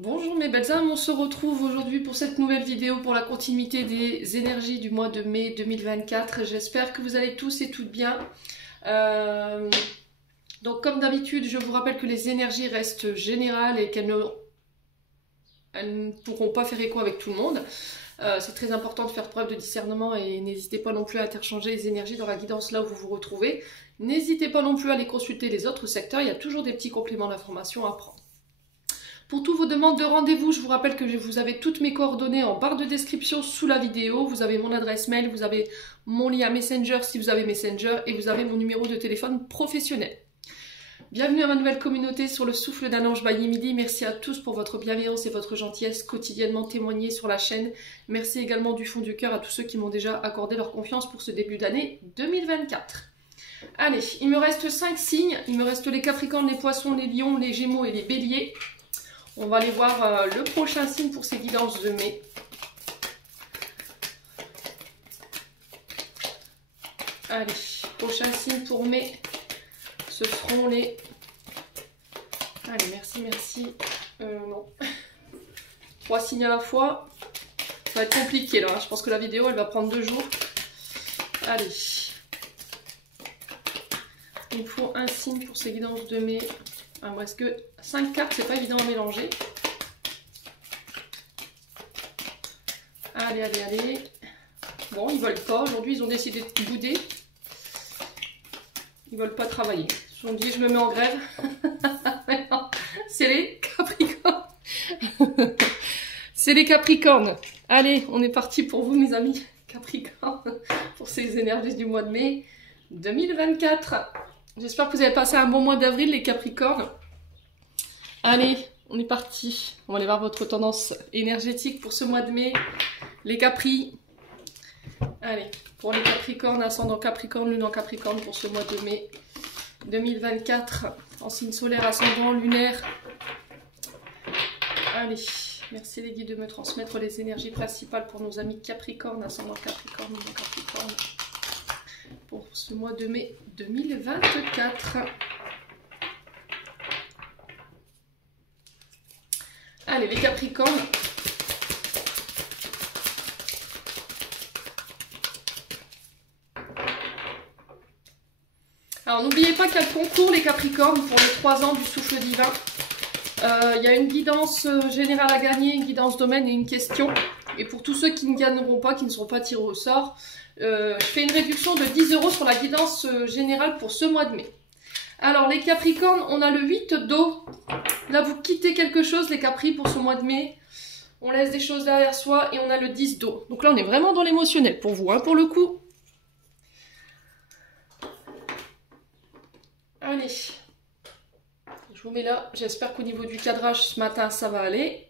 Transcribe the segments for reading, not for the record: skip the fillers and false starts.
Bonjour mes belles âmes, on se retrouve aujourd'hui pour cette nouvelle vidéo pour la continuité des énergies du mois de mai 2024. J'espère que vous allez tous et toutes bien. Donc comme d'habitude, je vous rappelle que les énergies restent générales et qu'elles ne pourront pas faire écho avec tout le monde. C'est très important de faire preuve de discernement et n'hésitez pas non plus à interchanger les énergies dans la guidance là où vous vous retrouvez. N'hésitez pas non plus à aller consulter les autres secteurs, il y a toujours des petits compléments d'information à prendre. Pour toutes vos demandes de rendez-vous, je vous rappelle que vous avez toutes mes coordonnées en barre de description sous la vidéo. Vous avez mon adresse mail, vous avez mon lien Messenger si vous avez Messenger et vous avez mon numéro de téléphone professionnel. Bienvenue à ma nouvelle communauté sur le souffle d'un ange by Midi. Merci à tous pour votre bienveillance et votre gentillesse quotidiennement témoignée sur la chaîne. Merci également du fond du cœur à tous ceux qui m'ont déjà accordé leur confiance pour ce début d'année 2024. Allez, il me reste 5 signes. Il me reste les Capricornes, les Poissons, les Lions, les Gémeaux et les Béliers. On va aller voir le prochain signe pour ces guidances de mai. Allez, prochain signe pour mai, ce seront les... Allez, merci. Non. 3 signes à la fois. Ça va être compliqué là. Je pense que la vidéo, elle va prendre 2 jours. Allez. Il faut un signe pour ces guidances de mai. Ah, parce que 5 cartes, c'est pas évident à mélanger. Allez. Bon, ils veulent pas. Aujourd'hui, ils ont décidé de bouder. Ils veulent pas travailler. Ils ont dit, je me mets en grève. C'est les Capricornes. C'est les Capricornes. Allez, on est parti pour vous, mes amis Capricornes, pour ces énergies du mois de mai 2024. J'espère que vous avez passé un bon mois d'avril, les Capricornes. Allez, on est parti. On va aller voir votre tendance énergétique pour ce mois de mai. Les Capris. Allez, pour les Capricornes, ascendant Capricorne, lune en Capricorne pour ce mois de mai 2024. En signe solaire, ascendant, lunaire. Allez, merci les guides de me transmettre les énergies principales pour nos amis Capricorne, ascendant Capricorne, lune en Capricorne. Pour ce mois de mai 2024. Allez, les Capricornes. Alors, n'oubliez pas qu'il y a le concours, les Capricornes, pour les 3 ans du souffle divin. Il y a une guidance générale à gagner, une guidance domaine et une question. Et pour tous ceux qui ne gagneront pas, qui ne seront pas tirés au sort, je fais une réduction de 10 € sur la guidance générale pour ce mois de mai. Alors les Capricornes, on a le 8 d'eau. Là vous quittez quelque chose les Capris pour ce mois de mai. On laisse des choses derrière soi et on a le 10 d'eau. Donc là on est vraiment dans l'émotionnel pour vous, hein, pour le coup. Allez. Je vous mets là. J'espère qu'au niveau du cadrage ce matin ça va aller.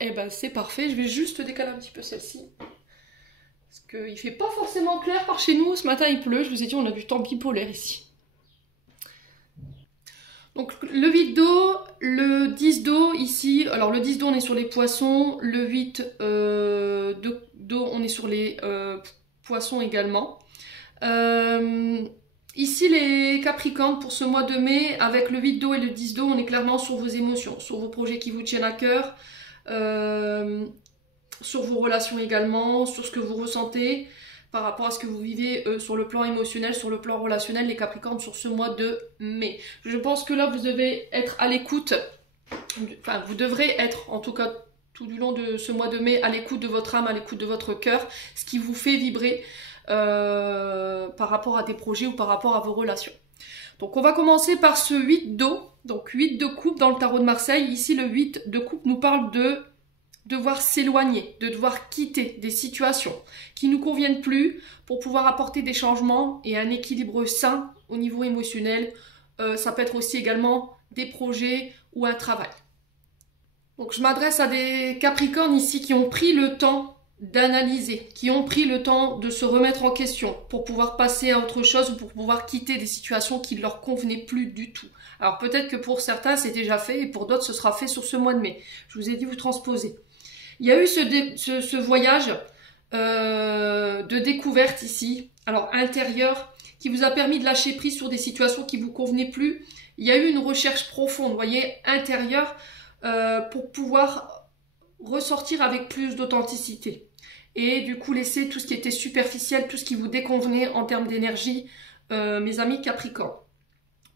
Eh ben c'est parfait. Je vais juste décaler un petit peu celle-ci. Parce qu'il ne fait pas forcément clair par chez nous. Ce matin, il pleut. Je vous ai dit, on a du temps bipolaire ici. Donc, le 8 d'eau, le 10 d'eau ici. Alors, le 10 d'eau, on est sur les poissons. Le 8 d'eau, on est sur les poissons également. Ici, les Capricornes, pour ce mois de mai, avec le 8 d'eau et le 10 d'eau, on est clairement sur vos émotions, sur vos projets qui vous tiennent à cœur. Sur vos relations également, sur ce que vous ressentez par rapport à ce que vous vivez sur le plan émotionnel, sur le plan relationnel, les Capricornes, sur ce mois de mai. Je pense que là, vous devez être à l'écoute, enfin, vous devrez être, en tout cas, tout du long de ce mois de mai, à l'écoute de votre âme, à l'écoute de votre cœur, ce qui vous fait vibrer par rapport à des projets ou par rapport à vos relations. Donc, on va commencer par ce 8 d'eau, donc 8 de coupe dans le tarot de Marseille. Ici, le 8 de coupe nous parle de devoir s'éloigner, de devoir quitter des situations qui ne nous conviennent plus pour pouvoir apporter des changements et un équilibre sain au niveau émotionnel. Ça peut être aussi également des projets ou un travail. Donc je m'adresse à des Capricornes ici qui ont pris le temps d'analyser, qui ont pris le temps de se remettre en question pour pouvoir passer à autre chose ou pour pouvoir quitter des situations qui ne leur convenaient plus du tout. Alors peut-être que pour certains c'est déjà fait et pour d'autres ce sera fait sur ce mois de mai. Je vous ai dit vous transposez. Il y a eu ce voyage de découverte ici, alors intérieur, qui vous a permis de lâcher prise sur des situations qui ne vous convenaient plus. Il y a eu une recherche profonde, vous voyez, intérieure, pour pouvoir ressortir avec plus d'authenticité. Et du coup, laisser tout ce qui était superficiel, tout ce qui vous déconvenait en termes d'énergie, mes amis Capricorne.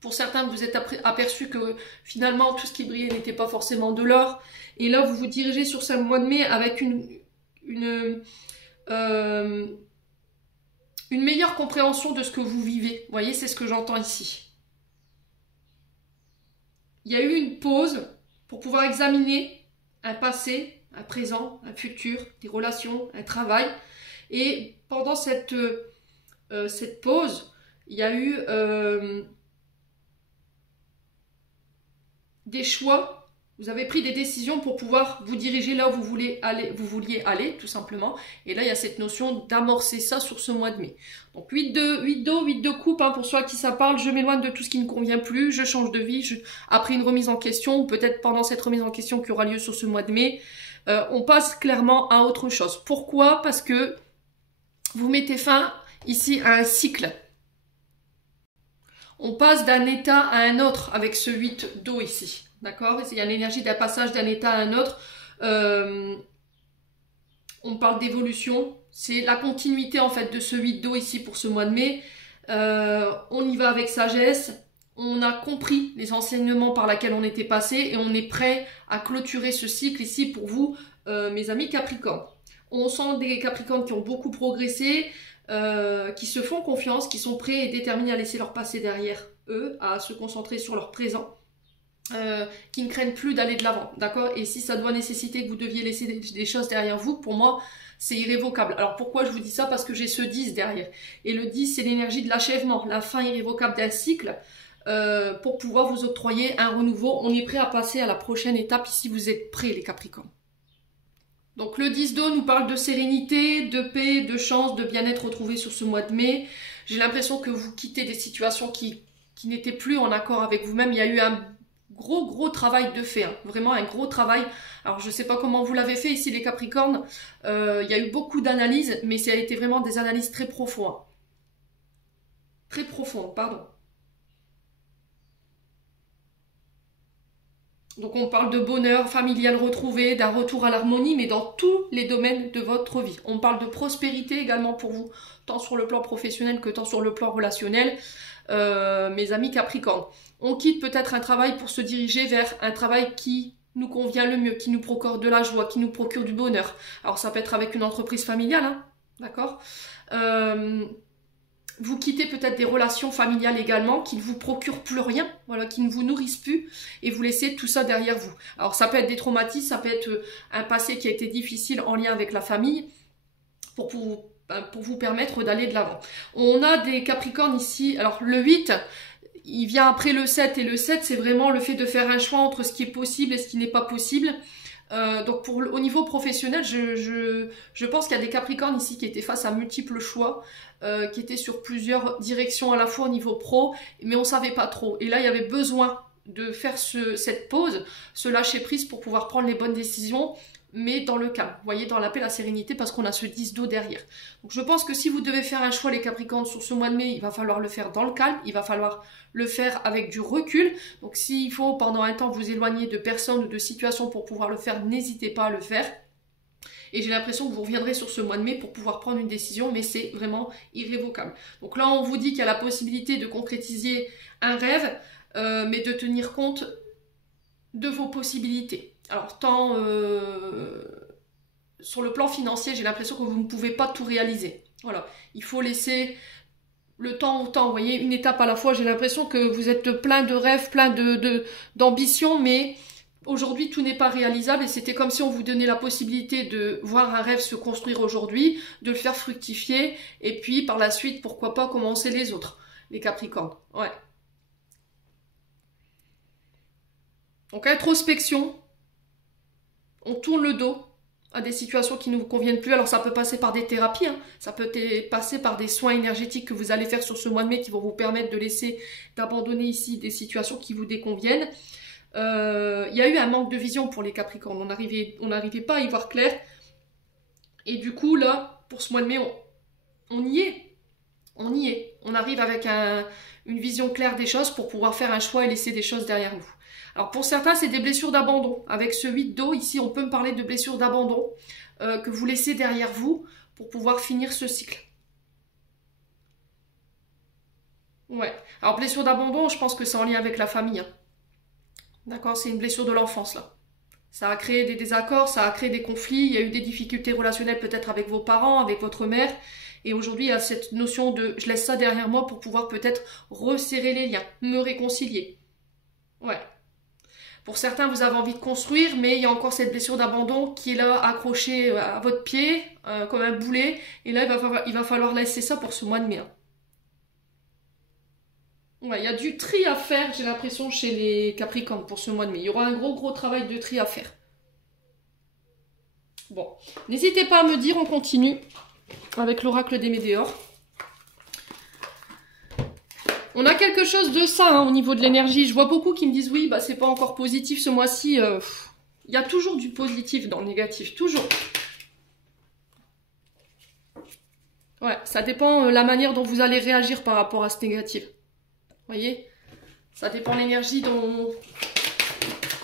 Pour certains, vous êtes aperçus que finalement, tout ce qui brillait n'était pas forcément de l'or. Et là, vous vous dirigez sur ce mois de mai avec une meilleure compréhension de ce que vous vivez. Vous voyez, c'est ce que j'entends ici. Il y a eu une pause pour pouvoir examiner un passé, un présent, un futur, des relations, un travail. Et pendant cette pause, il y a eu des choix. Vous avez pris des décisions pour pouvoir vous diriger là où vous vouliez aller, tout simplement. Et là, il y a cette notion d'amorcer ça sur ce mois de mai. Donc 8 de coupe, hein, pour ceux à qui ça parle, je m'éloigne de tout ce qui ne convient plus, je change de vie, après une remise en question, ou peut-être pendant cette remise en question qui aura lieu sur ce mois de mai, on passe clairement à autre chose. Pourquoi? Parce que vous mettez fin ici à un cycle. On passe d'un état à un autre avec ce 8 d'eau ici. D'accord? Il y a l'énergie d'un passage d'un état à un autre. On parle d'évolution. C'est la continuité en fait de ce 8 d'eau ici pour ce mois de mai. On y va avec sagesse. On a compris les enseignements par lesquels on était passé et on est prêt à clôturer ce cycle ici pour vous, mes amis Capricorne. On sent des Capricornes qui ont beaucoup progressé, qui se font confiance, qui sont prêts et déterminés à laisser leur passé derrière eux, à se concentrer sur leur présent. Qui ne craignent plus d'aller de l'avant, d'accord? Et si ça doit nécessiter que vous deviez laisser des choses derrière vous, pour moi, c'est irrévocable. Alors pourquoi je vous dis ça? Parce que j'ai ce 10 derrière. Et le 10, c'est l'énergie de l'achèvement, la fin irrévocable d'un cycle, pour pouvoir vous octroyer un renouveau. On est prêt à passer à la prochaine étape, ici vous êtes prêts les Capricornes. Donc le 10 d'eau nous parle de sérénité, de paix, de chance, de bien-être retrouvé sur ce mois de mai. J'ai l'impression que vous quittez des situations qui n'étaient plus en accord avec vous-même. Il y a eu un gros travail de fait, hein. Vraiment un gros travail. Alors je sais pas comment vous l'avez fait ici les Capricornes, il y a eu beaucoup d'analyses, mais ça a été vraiment des analyses très profondes. Très profondes, pardon. Donc on parle de bonheur familial retrouvé, d'un retour à l'harmonie, mais dans tous les domaines de votre vie. On parle de prospérité également pour vous, tant sur le plan professionnel que tant sur le plan relationnel, mes amis Capricornes. On quitte peut-être un travail pour se diriger vers un travail qui nous convient le mieux, qui nous procure de la joie, qui nous procure du bonheur. Alors ça peut être avec une entreprise familiale, hein, d'accord? Vous quittez peut-être des relations familiales également qui ne vous procurent plus rien, voilà, qui ne vous nourrissent plus et vous laissez tout ça derrière vous. Alors ça peut être des traumatismes, ça peut être un passé qui a été difficile en lien avec la famille pour vous permettre d'aller de l'avant. On a des Capricornes ici, alors le 8, il vient après le 7 et le 7 c'est vraiment le fait de faire un choix entre ce qui est possible et ce qui n'est pas possible. Donc au niveau professionnel, je pense qu'il y a des Capricornes ici qui étaient face à multiples choix, qui étaient sur plusieurs directions à la fois au niveau pro, mais on savait pas trop. Et là, il y avait besoin de faire cette pause, ce lâcher prise pour pouvoir prendre les bonnes décisions, mais dans le calme, vous voyez, dans la paix, la sérénité, parce qu'on a ce 10 d'eau derrière. Donc je pense que si vous devez faire un choix, les Capricornes, sur ce mois de mai, il va falloir le faire dans le calme, il va falloir le faire avec du recul. Donc s'il faut pendant un temps vous éloigner de personnes ou de situations pour pouvoir le faire, n'hésitez pas à le faire. Et j'ai l'impression que vous reviendrez sur ce mois de mai pour pouvoir prendre une décision, mais c'est vraiment irrévocable. Donc là, on vous dit qu'il y a la possibilité de concrétiser un rêve, mais de tenir compte de vos possibilités. Alors tant sur le plan financier, j'ai l'impression que vous ne pouvez pas tout réaliser. Voilà, il faut laisser le temps au temps, vous voyez, une étape à la fois. J'ai l'impression que vous êtes plein de rêves, plein d'ambitions, mais aujourd'hui tout n'est pas réalisable et c'était comme si on vous donnait la possibilité de voir un rêve se construire aujourd'hui, de le faire fructifier et puis par la suite, pourquoi pas commencer les autres, les Capricornes. Ouais. Donc introspection, on tourne le dos à des situations qui ne vous conviennent plus. Alors ça peut passer par des thérapies, hein. Ça peut passer par des soins énergétiques que vous allez faire sur ce mois de mai qui vont vous permettre d'abandonner ici des situations qui vous déconviennent. Il y a eu un manque de vision pour les Capricornes, on n'arrivait pas à y voir clair. Et du coup là, pour ce mois de mai, on y est. On arrive avec une vision claire des choses pour pouvoir faire un choix et laisser des choses derrière nous. Alors pour certains, c'est des blessures d'abandon. Avec ce 8 d'eau, ici, on peut me parler de blessures d'abandon que vous laissez derrière vous pour pouvoir finir ce cycle. Ouais. Alors blessure d'abandon, je pense que c'est en lien avec la famille. Hein. D'accord, c'est une blessure de l'enfance là. Ça a créé des désaccords, ça a créé des conflits, il y a eu des difficultés relationnelles peut-être avec vos parents, avec votre mère. Et aujourd'hui, il y a cette notion de je laisse ça derrière moi pour pouvoir peut-être resserrer les liens, me réconcilier. Ouais. Pour certains, vous avez envie de construire, mais il y a encore cette blessure d'abandon qui est là accrochée à votre pied, comme un boulet. Et là, il va falloir laisser ça pour ce mois de mai. Hein. Ouais, il y a du tri à faire, j'ai l'impression, chez les Capricornes pour ce mois de mai. Il y aura un gros travail de tri à faire. Bon, n'hésitez pas à me dire, on continue avec l'oracle des Météores. On a quelque chose de ça hein, au niveau de l'énergie. Je vois beaucoup qui me disent oui, bah c'est pas encore positif ce mois-ci. Il y a toujours du positif dans le négatif, toujours. Ouais, ça dépend la manière dont vous allez réagir par rapport à ce négatif. Vous voyez, ça dépend de l'énergie dont...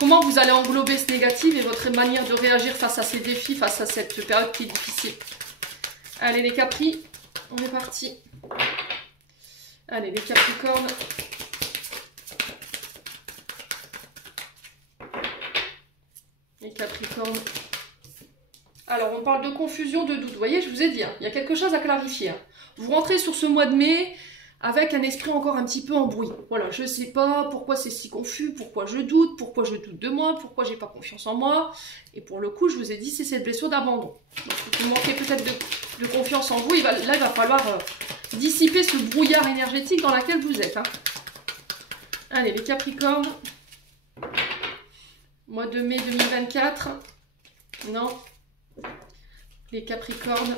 Comment vous allez englober ce négatif et votre manière de réagir face à ces défis, face à cette période qui est difficile. Allez les Capri, on est parti. Allez les Capricornes. Les Capricornes. Alors on parle de confusion, de doute. Vous voyez, je vous ai dit, hein, il y a quelque chose à clarifier. Hein. Vous rentrez sur ce mois de mai... avec un esprit encore un petit peu embrouillé. Voilà, je sais pas pourquoi c'est si confus, pourquoi je doute de moi, pourquoi j'ai pas confiance en moi. Et pour le coup, je vous ai dit, c'est cette blessure d'abandon. Donc, vous manquez peut-être de confiance en vous. Là, il va falloir dissiper ce brouillard énergétique dans lequel vous êtes. Hein. Allez, les Capricornes. Mois de mai 2024. Non. Les Capricornes.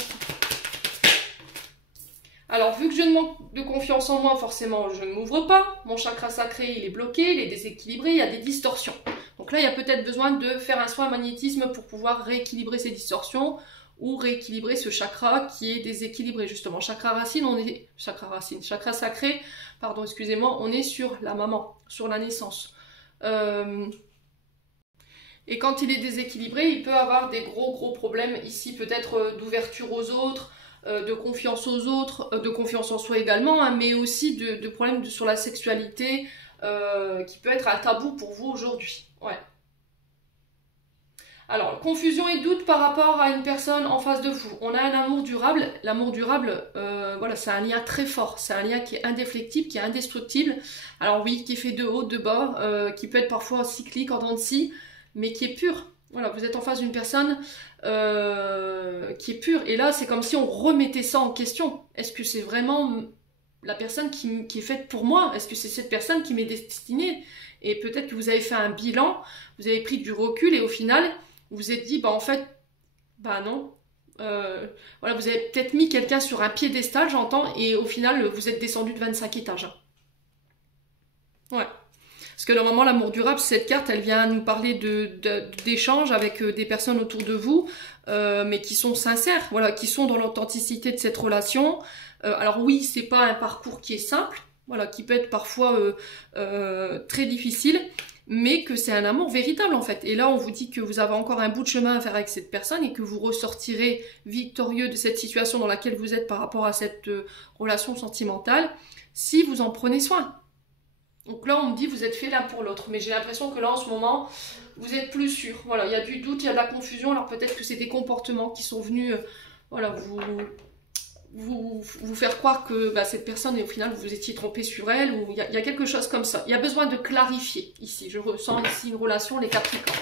Alors, vu que je ne manque de confiance en moi, forcément, je ne m'ouvre pas. Mon chakra sacré, il est bloqué, il est déséquilibré, il y a des distorsions. Donc là, il y a peut-être besoin de faire un soin magnétisme pour pouvoir rééquilibrer ces distorsions ou rééquilibrer ce chakra qui est déséquilibré, justement. Chakra racine, chakra sacré, pardon, excusez-moi, on est sur la maman, sur la naissance. Et quand il est déséquilibré, il peut avoir des gros problèmes ici, peut-être d'ouverture aux autres, de confiance aux autres, de confiance en soi également, hein, mais aussi de problèmes sur la sexualité qui peut être un tabou pour vous aujourd'hui. Ouais. Alors, confusion et doute par rapport à une personne en face de vous. On a un amour durable. L'amour durable, voilà, c'est un lien très fort. C'est un lien qui est indéflectible, qui est indestructible. Alors oui, qui est fait de haut, de bas, qui peut être parfois cyclique, en dents de scie, mais qui est pur. Voilà, vous êtes en face d'une personne qui est pure. Et là, c'est comme si on remettait ça en question. Est-ce que c'est vraiment la personne qui est faite pour moi? Est-ce que c'est cette personne qui m'est destinée? Et peut-être que vous avez fait un bilan, vous avez pris du recul et au final, vous vous êtes dit, bah en fait, bah non. Voilà, vous avez peut-être mis quelqu'un sur un piédestal, j'entends, et au final, vous êtes descendu de 25 étages. Ouais. Parce que normalement, l'amour durable, cette carte, elle vient nous parler d'échanges avec des personnes autour de vous, mais qui sont sincères, voilà, qui sont dans l'authenticité de cette relation. Alors oui, c'est pas un parcours qui est simple, voilà, qui peut être parfois très difficile, mais que c'est un amour véritable en fait. Et là, on vous dit que vous avez encore un bout de chemin à faire avec cette personne et que vous ressortirez victorieux de cette situation dans laquelle vous êtes par rapport à cette relation sentimentale, si vous en prenez soin. Donc là, on me dit, vous êtes fait l'un pour l'autre. Mais j'ai l'impression que là, en ce moment, vous êtes plus sûr. Voilà, il y a du doute, il y a de la confusion. Alors peut-être que c'est des comportements qui sont venus, voilà, vous faire croire que bah, cette personne, et au final, vous vous étiez trompé sur elle. Ou il y a quelque chose comme ça. Il y a besoin de clarifier ici. Je ressens ici une relation, les Capricornes.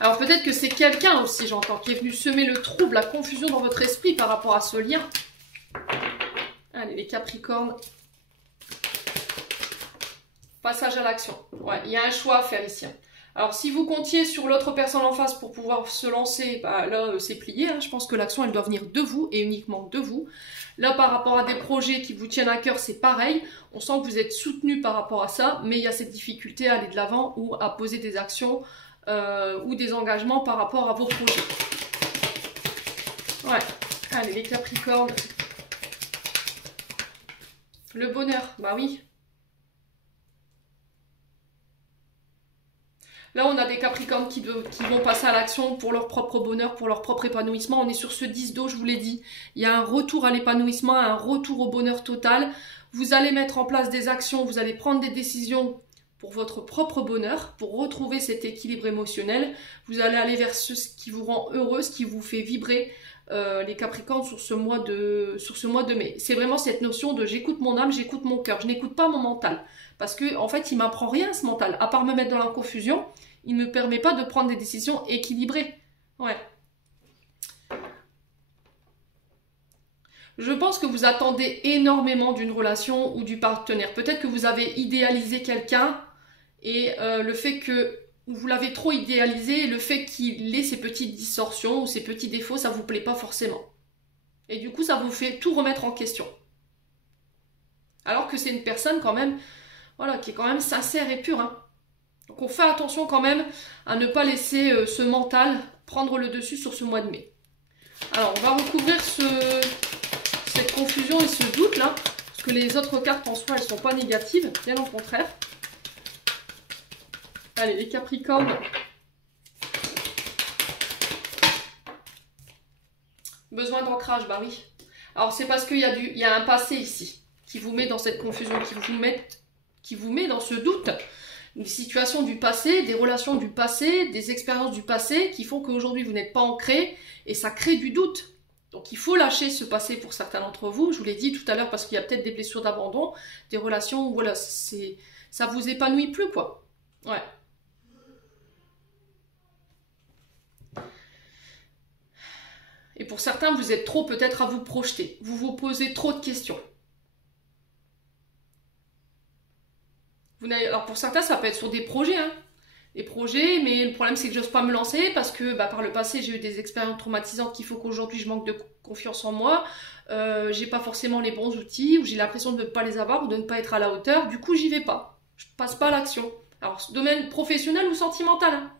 Alors peut-être que c'est quelqu'un aussi, j'entends, qui est venu semer le trouble, la confusion dans votre esprit par rapport à ce lien. Allez, les Capricornes. Passage à l'action. Ouais, il y a un choix à faire ici. Alors, si vous comptiez sur l'autre personne en face pour pouvoir se lancer, bah, là, c'est plié. Hein. Je pense que l'action, elle doit venir de vous et uniquement de vous. Là, par rapport à des projets qui vous tiennent à cœur, c'est pareil. On sent que vous êtes soutenu par rapport à ça, mais il y a cette difficulté à aller de l'avant ou à poser des actions ou des engagements par rapport à vos projets. Ouais. Allez, les Capricornes. Le bonheur, bah oui. Là, on a des Capricornes qui vont passer à l'action pour leur propre bonheur, pour leur propre épanouissement. On est sur ce 10 d'eau, je vous l'ai dit. Il y a un retour à l'épanouissement, un retour au bonheur total. Vous allez mettre en place des actions, vous allez prendre des décisions pour votre propre bonheur, pour retrouver cet équilibre émotionnel. Vous allez aller vers ce qui vous rend heureux, ce qui vous fait vibrer, les Capricornes, sur ce mois de mai. C'est vraiment cette notion de j'écoute mon âme, j'écoute mon cœur, je n'écoute pas mon mental. Parce que en fait, il m'apprend rien, ce mental. À part me mettre dans la confusion, il ne me permet pas de prendre des décisions équilibrées. Ouais. Je pense que vous attendez énormément d'une relation ou du partenaire. Peut-être que vous avez idéalisé quelqu'un et le fait que vous l'avez trop idéalisé et le fait qu'il ait ces petites distorsions ou ces petits défauts, ça vous plaît pas forcément. Et du coup, ça vous fait tout remettre en question. Alors que c'est une personne quand même, voilà, qui est quand même sincère et pure. Hein. Donc on fait attention quand même à ne pas laisser ce mental prendre le dessus sur ce mois de mai. Alors, on va recouvrir cette confusion et ce doute là, parce que les autres cartes en soi, elles sont pas négatives, bien au contraire. Allez, les Capricornes. Besoin d'ancrage, bah oui. Alors, c'est parce qu'il y a un passé ici qui vous met dans cette confusion, qui vous met dans ce doute. Des situations du passé, des relations du passé, des expériences du passé qui font qu'aujourd'hui, vous n'êtes pas ancré et ça crée du doute. Donc, il faut lâcher ce passé pour certains d'entre vous. Je vous l'ai dit tout à l'heure parce qu'il y a peut-être des blessures d'abandon, des relations où voilà, ça vous épanouit plus, quoi. Ouais. Et pour certains, vous êtes trop peut-être à vous projeter. Vous vous posez trop de questions. Alors pour certains, ça peut être sur des projets. Hein. Des projets, mais le problème c'est que j'ose pas me lancer parce que par le passé, j'ai eu des expériences traumatisantes qui font qu'aujourd'hui, je manque de confiance en moi. J'ai pas forcément les bons outils ou j'ai l'impression de ne pas les avoir ou de ne pas être à la hauteur. Du coup, j'y vais pas. Je passe pas à l'action. Alors, domaine professionnel ou sentimental. Hein.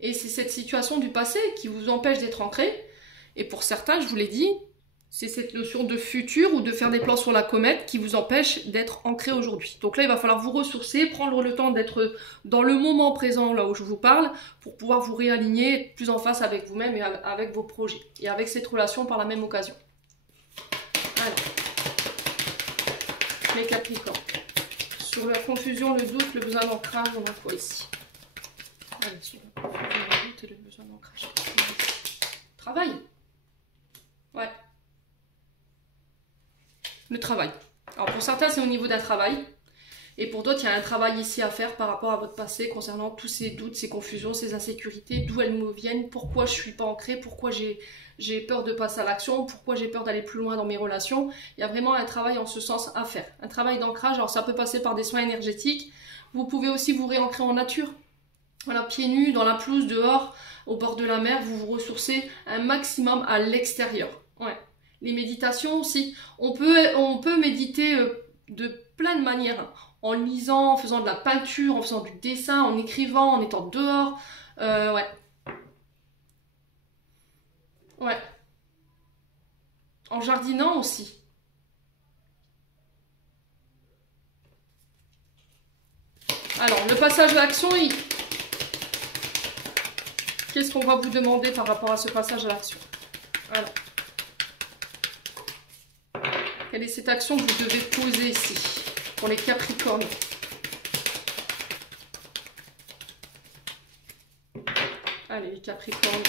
Et c'est cette situation du passé qui vous empêche d'être ancré. Et pour certains, je vous l'ai dit, c'est cette notion de futur ou de faire des plans sur la comète qui vous empêche d'être ancré aujourd'hui. Donc là, il va falloir vous ressourcer, prendre le temps d'être dans le moment présent, là où je vous parle, pour pouvoir vous réaligner, être plus en face avec vous-même et avec vos projets. Et avec cette relation par la même occasion. Alors, les Capricornes. Sur la confusion, le doute, le besoin d'ancrage, on a quoi ici? Allez, sur la confusion, le doute et le besoin d'ancrage. Travail. Ouais. Le travail. Alors pour certains, c'est au niveau d'un travail. Et pour d'autres, il y a un travail ici à faire par rapport à votre passé concernant tous ces doutes, ces confusions, ces insécurités, d'où elles me viennent, pourquoi je ne suis pas ancrée, pourquoi j'ai peur de passer à l'action, pourquoi j'ai peur d'aller plus loin dans mes relations. Il y a vraiment un travail en ce sens à faire. Un travail d'ancrage, alors ça peut passer par des soins énergétiques. Vous pouvez aussi vous réancrer en nature. Voilà, pieds nus, dans la pelouse, dehors, au bord de la mer, vous vous ressourcez un maximum à l'extérieur. Ouais. Les méditations aussi. On peut méditer de plein de manières. En lisant, en faisant de la peinture, en faisant du dessin, en écrivant, en étant dehors. Ouais. Ouais. En jardinant aussi. Alors, le passage à l'action, qu'est-ce qu'on va vous demander par rapport à ce passage à l'action? Alors. Quelle est cette action que vous devez poser ici pour les Capricornes? Allez, les Capricornes.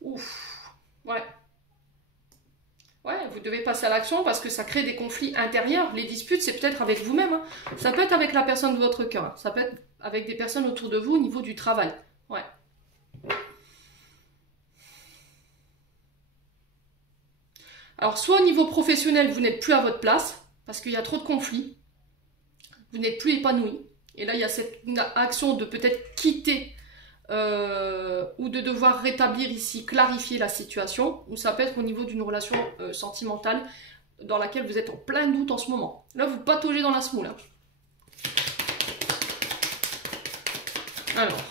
Ouf. Ouais. Ouais, vous devez passer à l'action parce que ça crée des conflits intérieurs. Les disputes, c'est peut-être avec vous-même. Hein. Ça peut être avec la personne de votre cœur. Hein. Ça peut être avec des personnes autour de vous au niveau du travail. Ouais. Alors, soit au niveau professionnel, vous n'êtes plus à votre place, parce qu'il y a trop de conflits, vous n'êtes plus épanoui. Et là, il y a cette action de peut-être quitter ou de devoir rétablir ici, clarifier la situation, ou ça peut être au niveau d'une relation sentimentale dans laquelle vous êtes en plein doute en ce moment. Là, vous pataugez dans la semoule. Hein. Alors,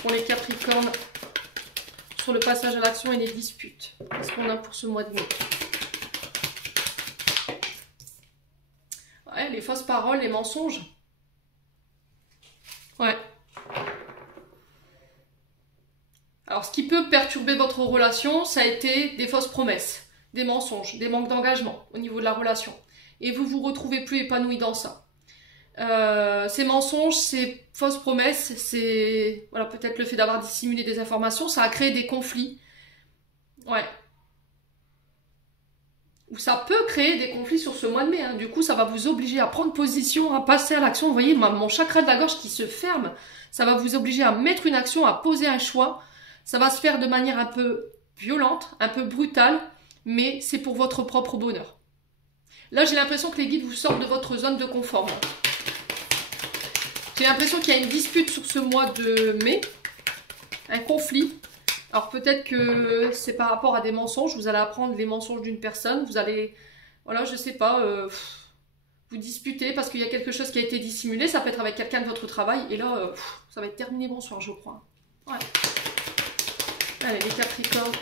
pour les Capricornes, sur le passage à l'action et les disputes. Qu'est-ce qu'on a pour ce mois de mai? Ouais, les fausses paroles, les mensonges. Ouais. Alors, ce qui peut perturber votre relation, ça a été des fausses promesses, des mensonges, des manques d'engagement au niveau de la relation. Et vous vous retrouvez plus épanoui dans ça. Ces mensonges, ces fausses promesses, c'est voilà, peut-être le fait d'avoir dissimulé des informations, ça a créé des conflits. Ouais. Ou ça peut créer des conflits sur ce mois de mai. Hein. Du coup, ça va vous obliger à prendre position, à passer à l'action. Vous voyez, mon chakra de la gorge qui se ferme, ça va vous obliger à mettre une action, à poser un choix. Ça va se faire de manière un peu violente, un peu brutale, mais c'est pour votre propre bonheur. Là, j'ai l'impression que les guides vous sortent de votre zone de confort. J'ai l'impression qu'il y a une dispute sur ce mois de mai, un conflit. Alors peut-être que c'est par rapport à des mensonges, vous allez apprendre les mensonges d'une personne, vous allez, voilà, je sais pas, vous disputer parce qu'il y a quelque chose qui a été dissimulé, ça peut être avec quelqu'un de votre travail, et là, ça va être terminé bonsoir, je crois. Ouais. Allez, les Capricornes.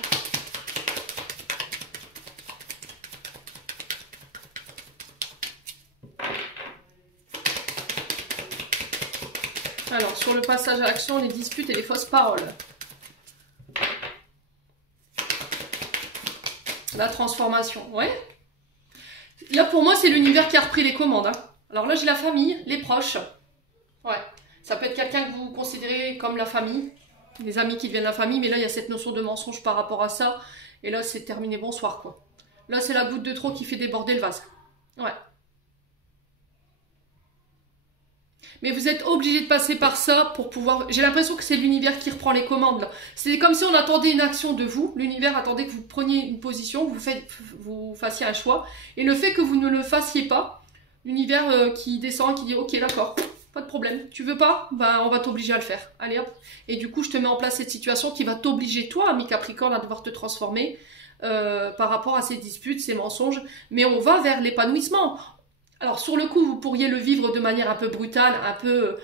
Alors, sur le passage à l'action, les disputes et les fausses paroles. La transformation, ouais. Là, pour moi, c'est l'univers qui a repris les commandes. Hein. Alors là, j'ai la famille, les proches. Ouais. Ça peut être quelqu'un que vous considérez comme la famille, des amis qui deviennent la famille, mais là, il y a cette notion de mensonge par rapport à ça. Et là, c'est terminé, bonsoir, quoi. Là, c'est la goutte de trop qui fait déborder le vase. Ouais. Mais vous êtes obligé de passer par ça pour pouvoir... J'ai l'impression que c'est l'univers qui reprend les commandes. C'est comme si on attendait une action de vous. L'univers attendait que vous preniez une position, vous fassiez un choix. Et le fait que vous ne le fassiez pas, l'univers qui descend, qui dit « Ok, d'accord, pas de problème. Tu veux pas? Ben, on va t'obliger à le faire. Allez hop. » Et du coup, je te mets en place cette situation qui va t'obliger, toi, ami Capricorne, à devoir te transformer par rapport à ces disputes, ces mensonges. Mais on va vers l'épanouissement. Alors, sur le coup, vous pourriez le vivre de manière un peu brutale, un peu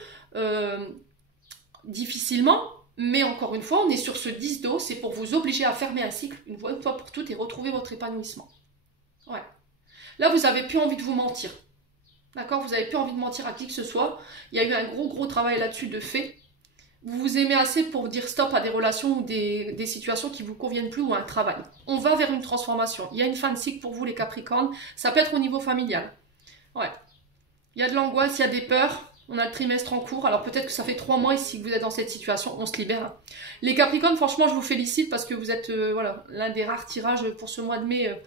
difficilement, mais encore une fois, on est sur ce 10 d'eau, c'est pour vous obliger à fermer un cycle une fois pour toutes et retrouver votre épanouissement. Ouais. Là, vous n'avez plus envie de vous mentir. D'accord? Vous n'avez plus envie de mentir à qui que ce soit. Il y a eu un gros travail là-dessus de fait. Vous vous aimez assez pour dire stop à des relations ou des situations qui ne vous conviennent plus ou à un travail. On va vers une transformation. Il y a une fin de cycle pour vous, les Capricornes. Ça peut être au niveau familial. Ouais. Il y a de l'angoisse, il y a des peurs. On a le trimestre en cours. Alors peut-être que ça fait 3 mois ici que vous êtes dans cette situation. On se libère. Les Capricornes, franchement, je vous félicite parce que vous êtes voilà, l'un des rares tirages pour ce mois de mai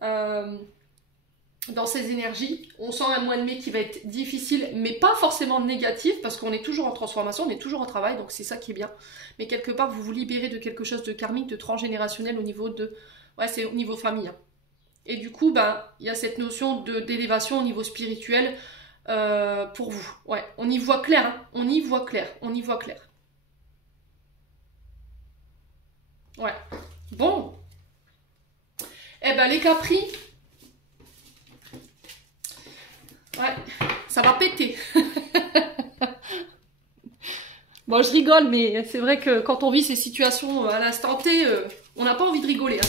dans ces énergies. On sent un mois de mai qui va être difficile, mais pas forcément négatif parce qu'on est toujours en transformation, on est toujours en travail, donc c'est ça qui est bien. Mais quelque part, vous vous libérez de quelque chose de karmique, de transgénérationnel au niveau de... Ouais, c'est au niveau famille. Et du coup, ben, il y a cette notion d'élévation au niveau spirituel pour vous. Ouais, on y voit clair, hein. On y voit clair, on y voit clair. Ouais. Bon. Eh ben, les Capris, ouais, ça va péter. Bon, je rigole, mais c'est vrai que quand on vit ces situations à l'instant T, on n'a pas envie de rigoler, hein.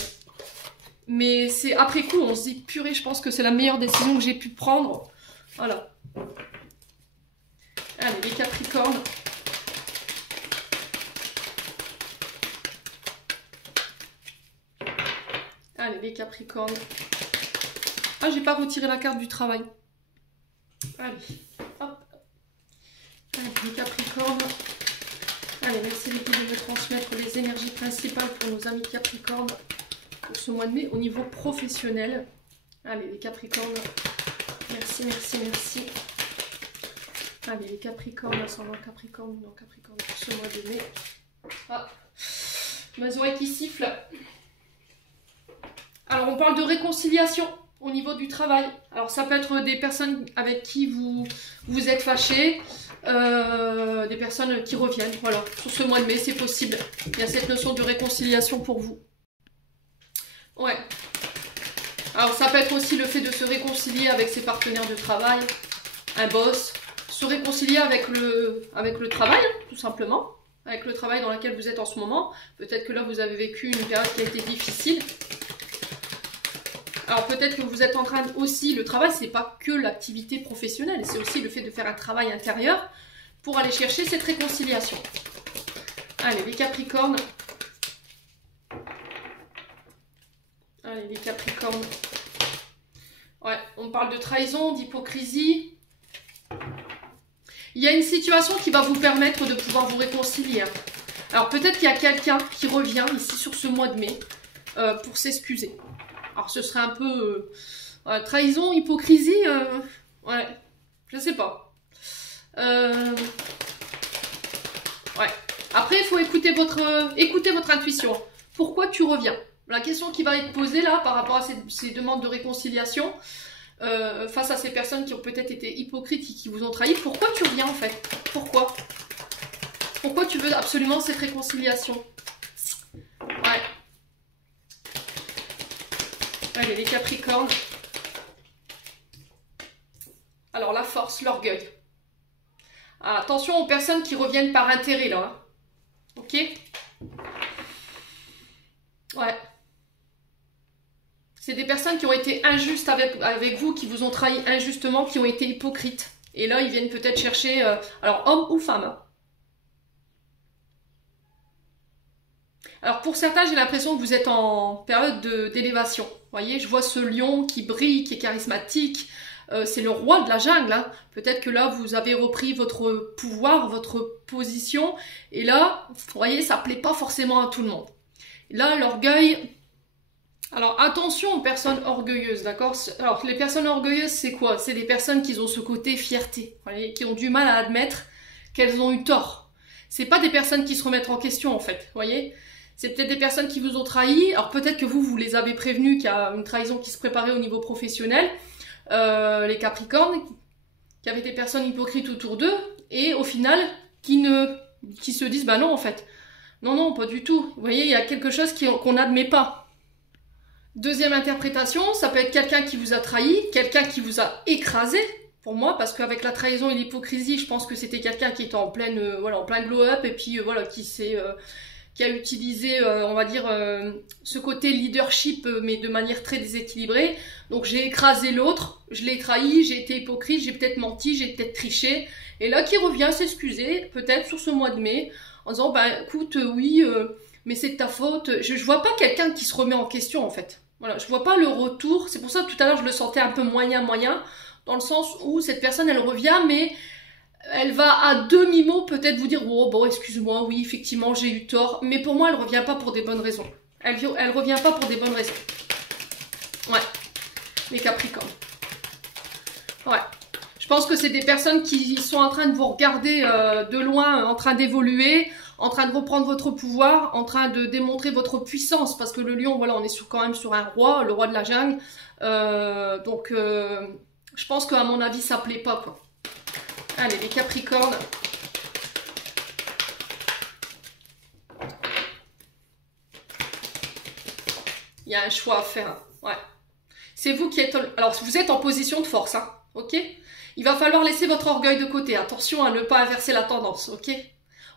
Mais c'est après coup, on se dit, purée, je pense que c'est la meilleure décision que j'ai pu prendre. Voilà. Allez, les Capricornes. Allez, les Capricornes. Ah, j'ai pas retiré la carte du travail. Allez, hop. Allez, les Capricornes. Allez, merci les guides de me transmettre les énergies principales pour nos amis Capricornes. Pour ce mois de mai au niveau professionnel. Allez, les Capricornes. Merci, merci, merci. Allez, les Capricornes, ascendant Capricorne, non Capricorne pour ce mois de mai. Ah, mes oreilles qui sifflent. Alors, on parle de réconciliation au niveau du travail. Alors, ça peut être des personnes avec qui vous êtes fâchés, des personnes qui reviennent. Voilà, sur ce mois de mai, c'est possible. Il y a cette notion de réconciliation pour vous. Ouais. Alors ça peut être aussi le fait de se réconcilier avec ses partenaires de travail, un boss, se réconcilier avec le travail, hein, tout simplement, avec le travail dans lequel vous êtes en ce moment. Peut-être que là vous avez vécu une période qui a été difficile. Alors peut-être que vous êtes en train de aussi, le travail c'est pas que l'activité professionnelle, c'est aussi le fait de faire un travail intérieur. pour aller chercher cette réconciliation. Allez, les Capricornes. Allez, les Capricornes. Ouais, on parle de trahison, d'hypocrisie. Il y a une situation qui va vous permettre de pouvoir vous réconcilier. Alors peut-être qu'il y a quelqu'un qui revient ici sur ce mois de mai pour s'excuser. Alors ce serait un peu trahison, hypocrisie, ouais, je sais pas. Ouais. Après, il faut écouter votre intuition. Pourquoi tu reviens? La question qui va être posée là par rapport à ces demandes de réconciliation face à ces personnes qui ont peut-être été hypocrites et qui vous ont trahi. Pourquoi tu reviens en fait? Pourquoi? Pourquoi tu veux absolument cette réconciliation? Ouais. Allez, les Capricornes. Alors, la force, l'orgueil. Ah, attention aux personnes qui reviennent par intérêt, là. Hein. Ok? Ouais. C'est des personnes qui ont été injustes avec vous, qui vous ont trahi injustement, qui ont été hypocrites. Et là, ils viennent peut-être chercher... alors, homme ou femme. Hein. Alors, pour certains, j'ai l'impression que vous êtes en période d'élévation. Vous voyez, je vois ce lion qui brille, qui est charismatique. C'est le roi de la jungle. Hein. Peut-être que là, vous avez repris votre pouvoir, votre position. Et là, vous voyez, ça ne plaît pas forcément à tout le monde. Là, l'orgueil... Alors, attention aux personnes orgueilleuses, d'accord? Alors, les personnes orgueilleuses, c'est quoi? C'est des personnes qui ont ce côté fierté, vous voyez, qui ont du mal à admettre qu'elles ont eu tort. C'est pas des personnes qui se remettent en question, en fait, vous voyez? C'est peut-être des personnes qui vous ont trahi. Alors, peut-être que vous les avez prévenus qu'il y a une trahison qui se préparait au niveau professionnel. Les Capricornes, qui avaient des personnes hypocrites autour d'eux, et au final, qui se disent, bah non, en fait. Non, non, pas du tout. Vous voyez, il y a quelque chose qu'on n'admet pas. Deuxième interprétation, ça peut être quelqu'un qui vous a trahi, quelqu'un qui vous a écrasé, pour moi, parce qu'avec la trahison et l'hypocrisie, je pense que c'était quelqu'un qui était en pleine, voilà, en plein glow-up, et puis voilà, qui a utilisé, on va dire, ce côté leadership, mais de manière très déséquilibrée. Donc j'ai écrasé l'autre, je l'ai trahi, j'ai été hypocrite, j'ai peut-être menti, j'ai peut-être triché, et là qui revient s'excuser, peut-être sur ce mois de mai, en disant, bah écoute, oui... mais c'est de ta faute. Je vois pas quelqu'un qui se remet en question, en fait. Voilà, je vois pas le retour. C'est pour ça que tout à l'heure, je le sentais un peu moyen, dans le sens où cette personne, elle revient, mais elle va à demi-mot peut-être vous dire, oh, bon, excuse-moi, oui, effectivement, j'ai eu tort. Mais pour moi, elle revient pas pour des bonnes raisons. Elle revient pas pour des bonnes raisons. Ouais, les Capricornes. Ouais. Je pense que c'est des personnes qui sont en train de vous regarder de loin, en train d'évoluer, en train de reprendre votre pouvoir, en train de démontrer votre puissance, parce que le lion, voilà, on est quand même sur un roi, le roi de la jungle, donc je pense qu'à mon avis, ça plaît pas, quoi. Allez, les Capricornes. Il y a un choix à faire, ouais. C'est vous qui êtes... Alors, vous êtes en position de force, hein, ok? Il va falloir laisser votre orgueil de côté, attention à ne pas inverser la tendance, ok?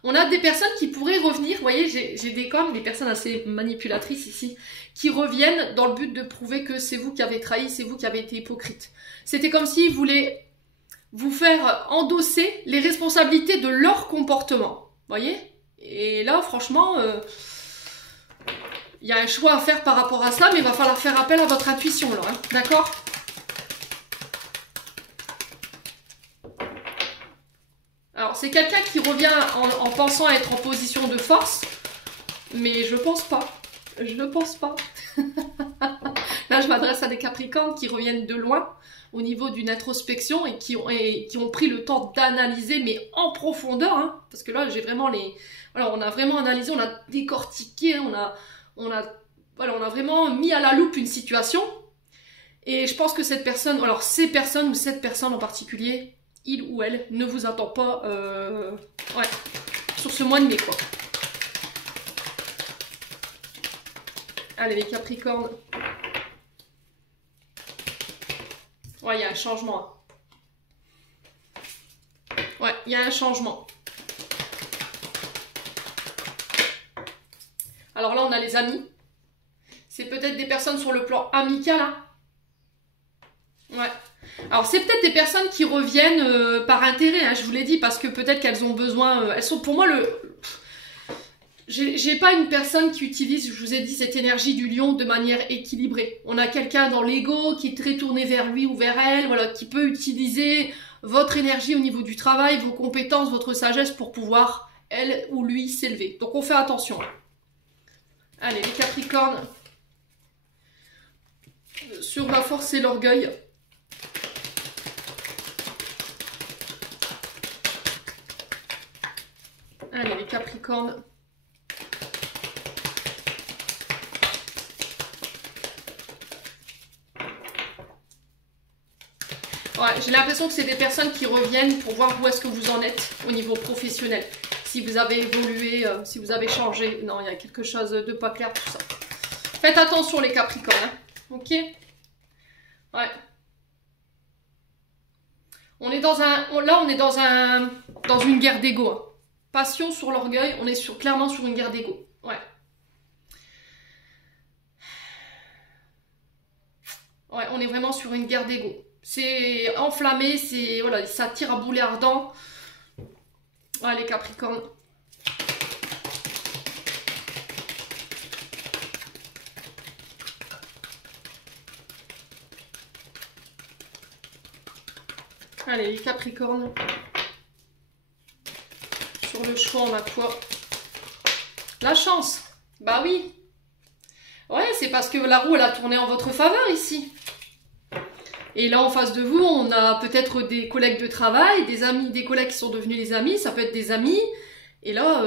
On a des personnes qui pourraient revenir, vous voyez, j'ai des personnes assez manipulatrices ici, qui reviennent dans le but de prouver que c'est vous qui avez trahi, c'est vous qui avez été hypocrite. C'était comme s'ils voulaient vous faire endosser les responsabilités de leur comportement, vous voyez? Et là, franchement, il y a un choix à faire par rapport à ça, mais il va falloir faire appel à votre intuition, là, hein, d'accord? Alors, c'est quelqu'un qui revient en pensant être en position de force, mais je pense pas. Je ne pense pas. Là, je m'adresse à des Capricornes qui reviennent de loin au niveau d'une introspection et qui ont pris le temps d'analyser, mais en profondeur, hein, parce que là, j'ai vraiment voilà, on a vraiment analysé, on a décortiqué, on a vraiment mis à la loupe une situation. Et je pense que cette personne, alors ces personnes ou cette personne en particulier, il ou elle ne vous attend pas ouais, sur ce mois de mai, quoi. Allez, les Capricornes. Ouais, il y a un changement. Ouais, il y a un changement. Alors là, on a les amis. C'est peut-être des personnes sur le plan amical, hein. Ouais. Alors c'est peut-être des personnes qui reviennent par intérêt, hein, je vous l'ai dit, parce que peut-être qu'elles ont besoin... elles sont pour moi j'ai pas une personne qui utilise, je vous ai dit, cette énergie du lion de manière équilibrée. On a quelqu'un dans l'ego qui est très tourné vers lui ou vers elle, voilà, qui peut utiliser votre énergie au niveau du travail, vos compétences, votre sagesse pour pouvoir, elle ou lui, s'élever. Donc on fait attention. Allez, les Capricornes, sur la force et l'orgueil. Allez, les Capricornes. Ouais, j'ai l'impression que c'est des personnes qui reviennent pour voir où est-ce que vous en êtes au niveau professionnel. Si vous avez évolué, si vous avez changé. Non, il y a quelque chose de pas clair, tout ça. Faites attention les Capricornes, hein. Ok? Ouais. On est dans un... Là, on est dans une guerre d'ego. Hein. Passion sur l'orgueil, on est clairement sur une guerre d'ego. Ouais. Ouais, on est vraiment sur une guerre d'ego. C'est enflammé, c'est... Voilà, ça tire à boulet ardent. Ouais, les Capricornes. Allez, les Capricornes. Sur le choix, on a quoi? La chance. Bah oui. Ouais, c'est parce que la roue, elle a tourné en votre faveur ici. Et là, en face de vous, on a peut-être des collègues de travail, des amis, des collègues qui sont devenus des amis, ça peut être des amis. Et là,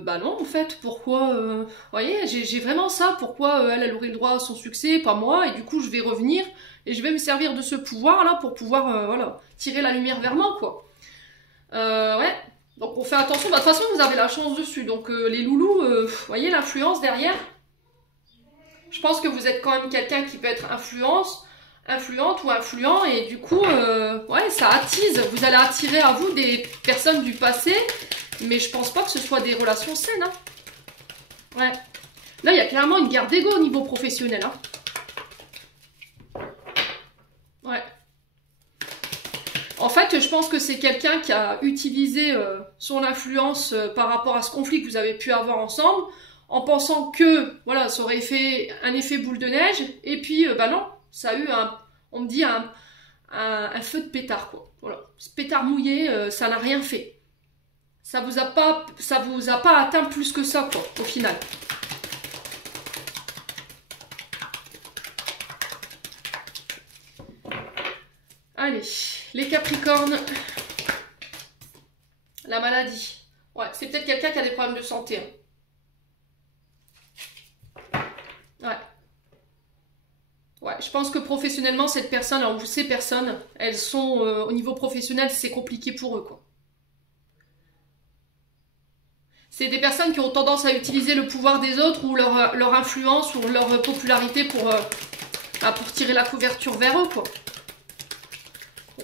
bah non, en fait, pourquoi... vous voyez, j'ai vraiment ça, pourquoi elle aurait le droit à son succès, pas moi, et du coup, je vais revenir, et je vais me servir de ce pouvoir-là pour pouvoir, voilà, tirer la lumière vers moi, quoi. Ouais, donc on fait attention, bah, de toute façon, vous avez la chance dessus, donc les loulous, vous voyez l'influence derrière. Je pense que vous êtes quand même quelqu'un qui peut être influente ou influent, et du coup, ouais, ça attise. Vous allez attirer à vous des personnes du passé, mais je pense pas que ce soit des relations saines. Hein. Ouais. Là, il y a clairement une guerre d'ego au niveau professionnel. Hein. Ouais. En fait, je pense que c'est quelqu'un qui a utilisé son influence par rapport à ce conflit que vous avez pu avoir ensemble, en pensant que, voilà, ça aurait fait un effet boule de neige, et puis, bah non, ça a eu on me dit, un feu de pétard, quoi. Voilà. Ce pétard mouillé, ça n'a rien fait. Ça vous a pas atteint plus que ça, quoi, au final. Allez, les Capricornes. La maladie. Ouais, c'est peut-être quelqu'un qui a des problèmes de santé. Hein. Ouais. Ouais, je pense que professionnellement, cette personne, alors ces personnes, elles sont, au niveau professionnel, c'est compliqué pour eux, quoi. C'est des personnes qui ont tendance à utiliser le pouvoir des autres ou leur influence ou leur popularité pour tirer la couverture vers eux, quoi.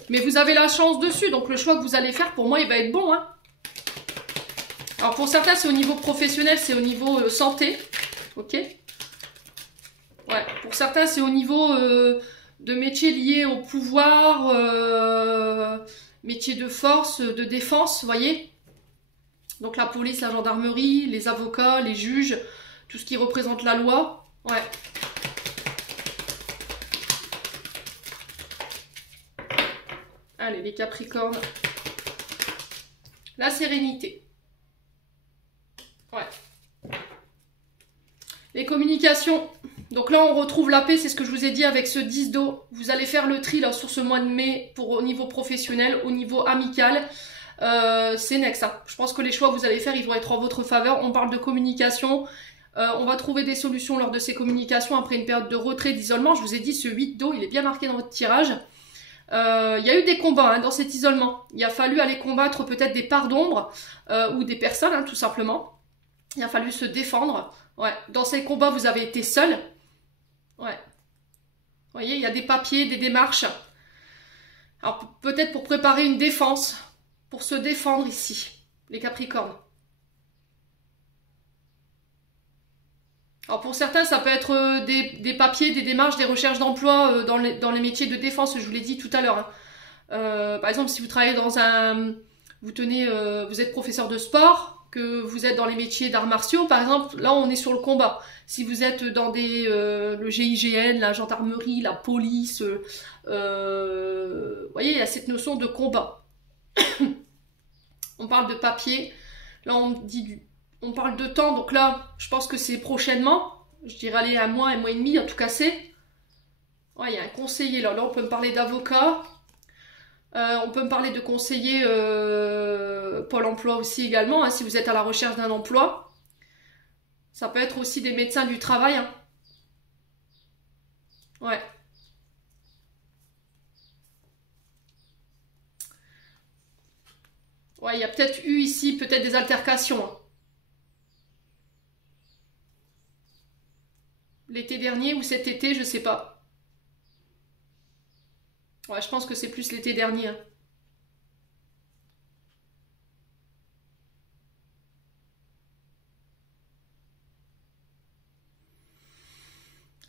Mais vous avez la chance dessus, donc le choix que vous allez faire, pour moi, il va être bon. Hein. Alors pour certains, c'est au niveau professionnel, c'est au niveau santé. Ok. Ouais, pour certains, c'est au niveau de métiers liés au pouvoir, métiers de force, de défense, vous voyez. Donc la police, la gendarmerie, les avocats, les juges, tout ce qui représente la loi. Ouais. Allez, les Capricornes. La sérénité. Ouais. Les communications. Donc là, on retrouve la paix, c'est ce que je vous ai dit avec ce 10 d'eau. Vous allez faire le tri là, sur ce mois de mai pour au niveau professionnel, au niveau amical. C'est next. Hein. Je pense que les choix que vous allez faire, ils vont être en votre faveur. On parle de communication. On va trouver des solutions lors de ces communications après une période de retrait, d'isolement. Je vous ai dit, ce 8 d'eau, il est bien marqué dans votre tirage. Il y a eu des combats hein, dans cet isolement. Il a fallu aller combattre peut-être des parts d'ombre ou des personnes, hein, tout simplement. Il a fallu se défendre. Ouais. Dans ces combats, vous avez été seul. Ouais. Vous voyez, il y a des papiers, des démarches. Alors peut-être pour préparer une défense, pour se défendre ici, les Capricornes. Alors pour certains, ça peut être des papiers, des démarches, des recherches d'emploi dans les métiers de défense, je vous l'ai dit tout à l'heure. Hein. Par exemple, si vous travaillez dans un... vous êtes professeur de sport, que vous êtes dans les métiers d'arts martiaux, par exemple, là on est sur le combat. Si vous êtes dans le GIGN, la gendarmerie, la police, vous voyez, il y a cette notion de combat. On parle de papier, là on parle de temps, donc là je pense que c'est prochainement, je dirais aller un mois et demi, en tout cas c'est. Ouais, il y a un conseiller là, on peut me parler d'avocat, on peut me parler de conseiller Pôle emploi aussi également, hein, si vous êtes à la recherche d'un emploi. Ça peut être aussi des médecins du travail. Hein. Ouais. Ouais, il y a peut-être eu ici peut-être des altercations. Hein. L'été dernier ou cet été, je sais pas. Ouais, je pense que c'est plus l'été dernier. Hein.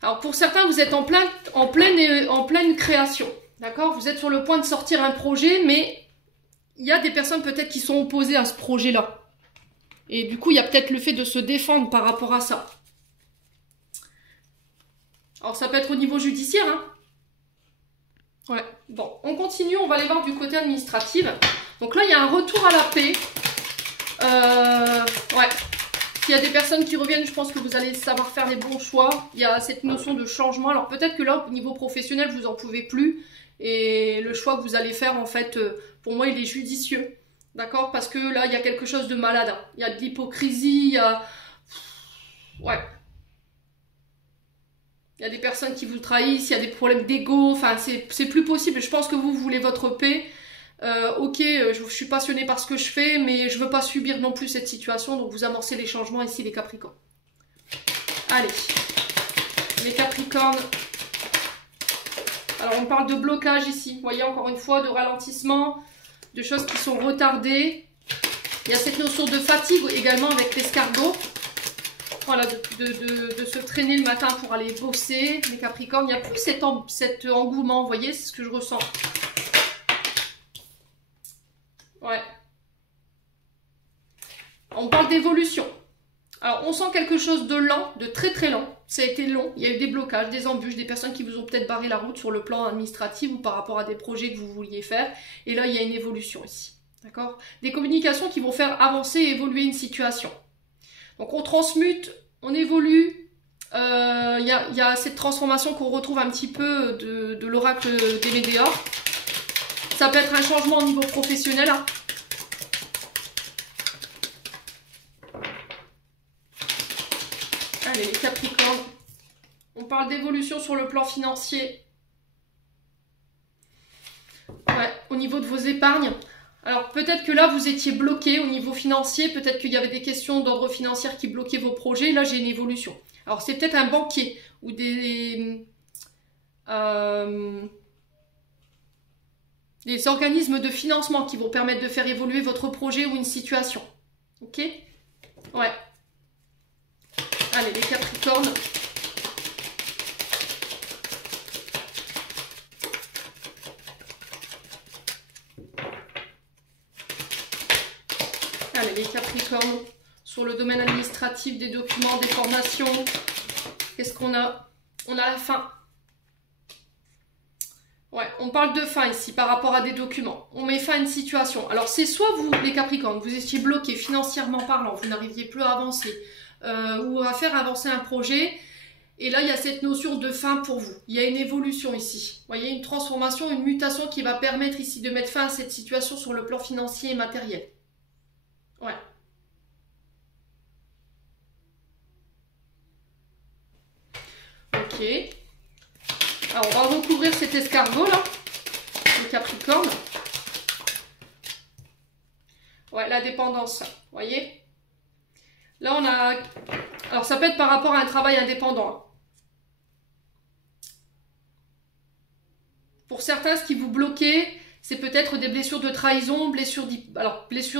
Alors pour certains, vous êtes en pleine création. D'accord? Vous êtes sur le point de sortir un projet, mais il y a des personnes peut-être qui sont opposées à ce projet-là. Et du coup, il y a peut-être le fait de se défendre par rapport à ça. Alors ça peut être au niveau judiciaire, hein. Ouais, bon, on continue, on va aller voir du côté administratif. Donc là, il y a un retour à la paix. Ouais, s'il y a des personnes qui reviennent, je pense que vous allez savoir faire les bons choix. Il y a cette notion de changement. Alors peut-être que là, au niveau professionnel, vous en pouvez plus. Et le choix que vous allez faire, en fait, pour moi, il est judicieux. D'accord? Parce que là, il y a quelque chose de malade. Hein. Il y a de l'hypocrisie, il y a... Ouais. Il y a des personnes qui vous trahissent, il y a des problèmes d'ego, enfin c'est plus possible. Je pense que vous voulez votre paix. Ok, je suis passionnée par ce que je fais, mais je veux pas subir non plus cette situation, donc vous amorcez les changements ici les Capricornes. Allez, les Capricornes. Alors on parle de blocage ici, vous voyez encore une fois, de ralentissement, de choses qui sont retardées. Il y a cette notion de fatigue également avec l'escargot. Voilà, de se traîner le matin pour aller bosser, les Capricornes. Il n'y a plus cet engouement, vous voyez, c'est ce que je ressens. Ouais. On parle d'évolution. Alors, on sent quelque chose de lent, de très très lent. Ça a été long, il y a eu des blocages, des embûches, des personnes qui vous ont peut-être barré la route sur le plan administratif ou par rapport à des projets que vous vouliez faire. Et là, il y a une évolution ici. D'accord? Des communications qui vont faire avancer et évoluer une situation. Donc on transmute, on évolue, il y a cette transformation qu'on retrouve un petit peu de l'oracle des Médéas. Ça peut être un changement au niveau professionnel. Hein. Allez, les Capricornes. On parle d'évolution sur le plan financier. Ouais, au niveau de vos épargnes. Alors peut-être que là vous étiez bloqué au niveau financier, peut-être qu'il y avait des questions d'ordre financier qui bloquaient vos projets, là j'ai une évolution. Alors c'est peut-être un banquier ou des organismes de financement qui vont permettre de faire évoluer votre projet ou une situation. Ok? Ouais. Allez les Capricornes. Allez, les Capricornes, sur le domaine administratif, des documents, des formations. Qu'est-ce qu'on a? On a la fin. Ouais, on parle de fin ici par rapport à des documents. On met fin à une situation. Alors, c'est soit vous, les Capricornes, vous étiez bloqué financièrement parlant, vous n'arriviez plus à avancer, ou à faire avancer un projet. Et là, il y a cette notion de fin pour vous. Il y a une évolution ici. Vous voyez, une transformation, une mutation qui va permettre ici de mettre fin à cette situation sur le plan financier et matériel. Ouais. Ok. Alors, on va recouvrir cet escargot là, le Capricorne. Ouais, la dépendance, vous voyez. Là, on a... Alors, ça peut être par rapport à un travail indépendant. Pour certains, ce qui vous bloquait, c'est peut-être des blessures de trahison, blessures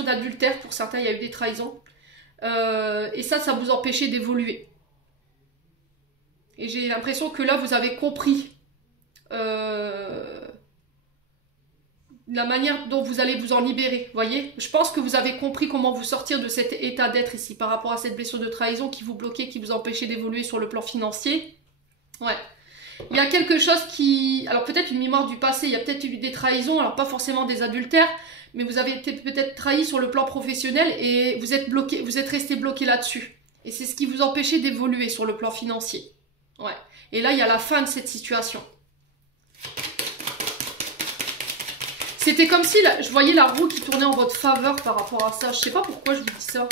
d'adultère. Pour certains, il y a eu des trahisons. Et ça vous empêchait d'évoluer. Et j'ai l'impression que là, vous avez compris la manière dont vous allez vous en libérer, voyez. Je pense que vous avez compris comment vous sortir de cet état d'être ici, par rapport à cette blessure de trahison qui vous bloquait, qui vous empêchait d'évoluer sur le plan financier. Ouais. Il y a quelque chose qui... Alors peut-être une mémoire du passé, il y a peut-être eu des trahisons, alors pas forcément des adultères, mais vous avez été peut-être trahi sur le plan professionnel et vous êtes bloqué, vous êtes resté bloqué là-dessus. Et c'est ce qui vous empêchait d'évoluer sur le plan financier. Ouais. Et là, il y a la fin de cette situation. C'était comme si je voyais la roue qui tournait en votre faveur par rapport à ça. Je sais pas pourquoi je vous dis ça.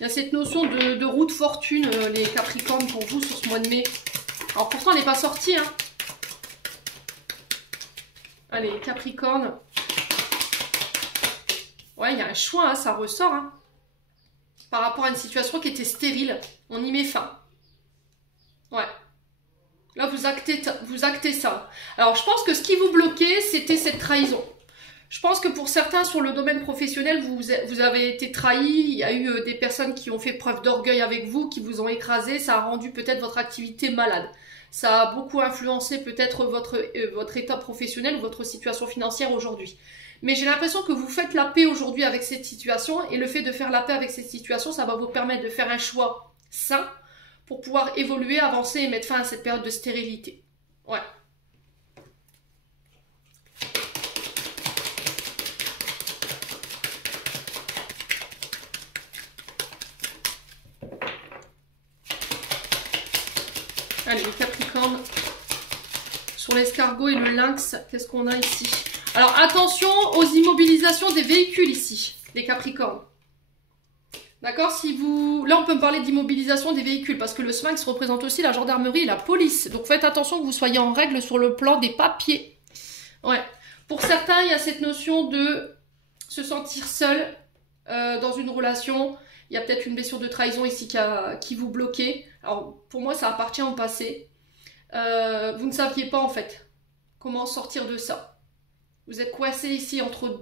Il y a cette notion de roue de fortune, les Capricornes, pour vous sur ce mois de mai. Alors pourtant, elle n'est pas sortie. Hein. Allez, Capricorne. Ouais, il y a un choix, hein, ça ressort. Hein. Par rapport à une situation qui était stérile. On y met fin. Ouais. Là, vous actez ça. Alors, je pense que ce qui vous bloquait, c'était cette trahison. Je pense que pour certains, sur le domaine professionnel, vous avez été trahi. Il y a eu des personnes qui ont fait preuve d'orgueil avec vous, qui vous ont écrasé. Ça a rendu peut-être votre activité malade. Ça a beaucoup influencé peut-être votre état professionnel ou votre situation financière aujourd'hui. Mais j'ai l'impression que vous faites la paix aujourd'hui avec cette situation. Et le fait de faire la paix avec cette situation, ça va vous permettre de faire un choix sain pour pouvoir évoluer, avancer et mettre fin à cette période de stérilité. Ouais. Allez, les Capricornes. Sur l'escargot et le lynx, qu'est-ce qu'on a ici? Alors, attention aux immobilisations des véhicules ici, les Capricornes. D'accord, là on peut me parler d'immobilisation des véhicules parce que le Sphinx représente aussi la gendarmerie et la police. Donc faites attention que vous soyez en règle sur le plan des papiers. Ouais. Pour certains, il y a cette notion de se sentir seul dans une relation. Il y a peut-être une blessure de trahison ici qui vous bloquait. Alors pour moi, ça appartient au passé. Vous ne saviez pas en fait comment sortir de ça. Vous êtes coincé ici entre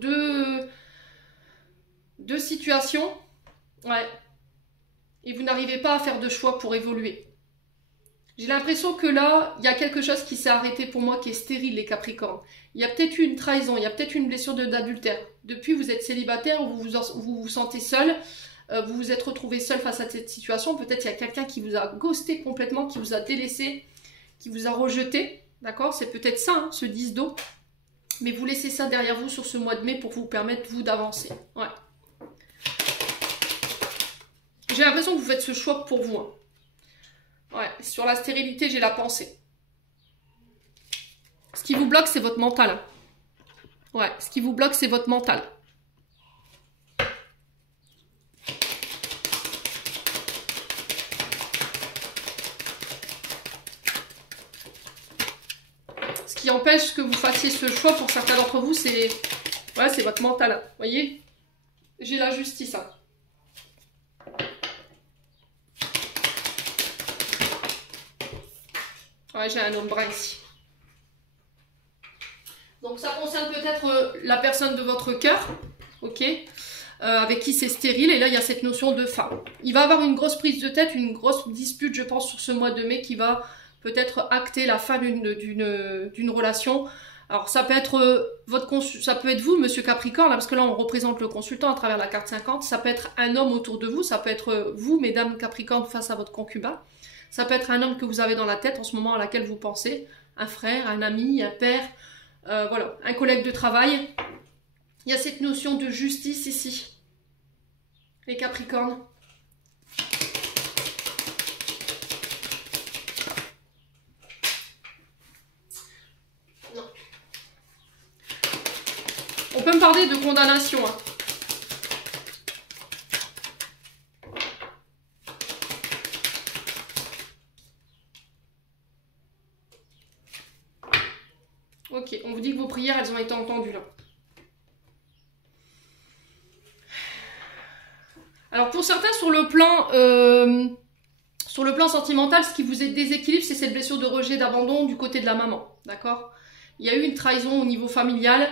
deux situations. Ouais. Et vous n'arrivez pas à faire de choix pour évoluer. J'ai l'impression que là, il y a quelque chose qui s'est arrêté pour moi qui est stérile, les Capricornes. Il y a peut-être eu une trahison, il y a peut-être une blessure d'adultère. Depuis, vous êtes célibataire, vous vous sentez seul, vous vous êtes retrouvé seul face à cette situation. Peut-être il y a quelqu'un qui vous a ghosté complètement, qui vous a délaissé, qui vous a rejeté. D'accord? C'est peut-être ça, hein, ce 10 d'eau. Mais vous laissez ça derrière vous sur ce mois de mai pour vous permettre, vous, d'avancer. Ouais. J'ai l'impression que vous faites ce choix pour vous. Hein. Ouais, sur la stérilité, j'ai la pensée. Ce qui vous bloque, c'est votre mental. Ouais, ce qui vous bloque, c'est votre mental. Ce qui empêche que vous fassiez ce choix pour certains d'entre vous, c'est votre mental. Vous voyez? J'ai la justice. Hein. Ouais, j'ai un homme brun ici. Donc ça concerne peut-être la personne de votre cœur, ok, avec qui c'est stérile. Et là, il y a cette notion de fin. Il va avoir une grosse prise de tête, une grosse dispute, je pense, sur ce mois de mai qui va peut-être acter la fin d'une relation. Alors ça peut être ça peut être vous, Monsieur Capricorne, là, parce que là on représente le consultant à travers la carte 50. Ça peut être un homme autour de vous, ça peut être vous, Mesdames Capricorne, face à votre concubin. Ça peut être un homme que vous avez dans la tête en ce moment à laquelle vous pensez, un frère, un ami, un père, voilà, un collègue de travail. Il y a cette notion de justice ici, les Capricornes. Non. On peut me parler de condamnation, hein. Ok, on vous dit que vos prières, elles ont été entendues là. Alors pour certains, sur le plan sentimental, ce qui vous est déséquilibre, c'est cette blessure de rejet, d'abandon du côté de la maman. D'accord? Il y a eu une trahison au niveau familial.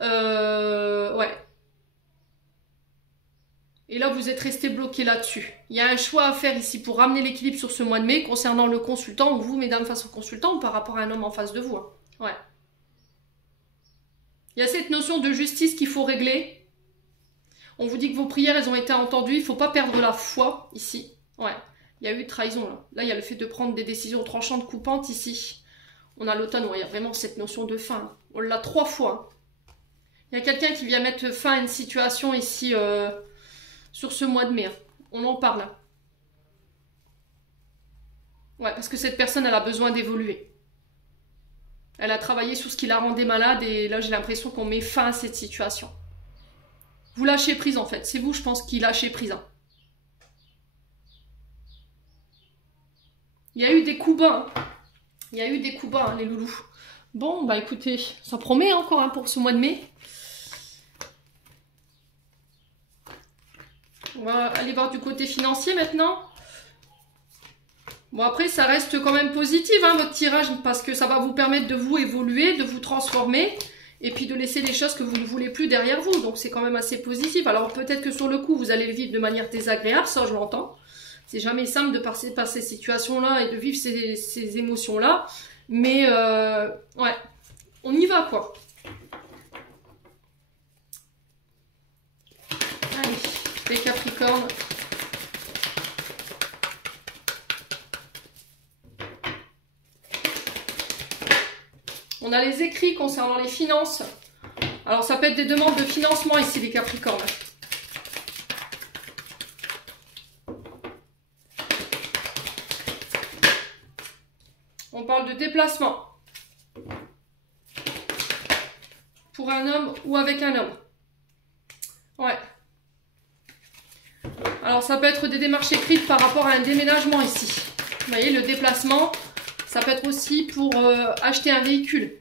Ouais. Et là, vous êtes resté bloqué là-dessus. Il y a un choix à faire ici pour ramener l'équilibre sur ce mois de mai concernant le consultant, ou vous, mesdames, face au consultant, ou par rapport à un homme en face de vous. Hein. Ouais. Il y a cette notion de justice qu'il faut régler. On vous dit que vos prières, elles ont été entendues. Il ne faut pas perdre la foi ici. Ouais. Il y a eu trahison là. Là, il y a le fait de prendre des décisions tranchantes, coupantes ici. On a l'automne, ouais, il y a vraiment cette notion de fin. On l'a 3 fois. Il y a quelqu'un qui vient mettre fin à une situation ici sur ce mois de mai. On en parle. Ouais, parce que cette personne, elle a besoin d'évoluer. Elle a travaillé sur ce qui la rendait malade et là, j'ai l'impression qu'on met fin à cette situation. Vous lâchez prise en fait. C'est vous, je pense, qui lâchez prise. Hein. Il y a eu des coups bas. Hein. Il y a eu des coups bas, hein, les loulous. Bon, bah écoutez, ça promet encore hein, pour ce mois de mai. On va aller voir du côté financier maintenant. Bon, après, ça reste quand même positif, hein, votre tirage, parce que ça va vous permettre de vous évoluer, de vous transformer, et puis de laisser les choses que vous ne voulez plus derrière vous. Donc, c'est quand même assez positif. Alors, peut-être que sur le coup, vous allez le vivre de manière désagréable, ça, je l'entends. C'est jamais simple de passer par ces situations-là et de vivre ces émotions-là. Mais, ouais, on y va, quoi. Allez, les Capricornes. On a les écrits concernant les finances. Alors, ça peut être des demandes de financement ici, les Capricornes. On parle de déplacement. Pour un homme ou avec un homme. Ouais. Alors, ça peut être des démarches écrites par rapport à un déménagement ici. Vous voyez, le déplacement, ça peut être aussi pour acheter un véhicule.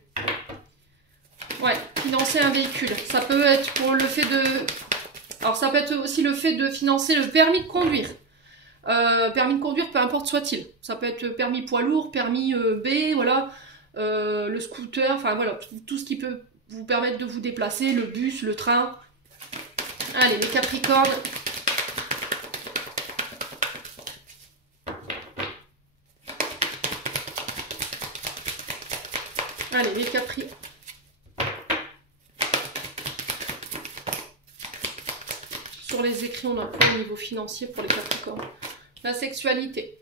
Ouais, financer un véhicule. Ça peut être pour le fait de... Alors, ça peut être aussi le fait de financer le permis de conduire. Permis de conduire, peu importe soit-il. Ça peut être permis poids lourd, permis B, voilà. Le scooter, enfin voilà, tout ce qui peut vous permettre de vous déplacer, le bus, le train. Allez, les Capricornes. Allez, les Capricornes. Sur les écrits, on a quoi au niveau financier pour les Capricornes? La sexualité.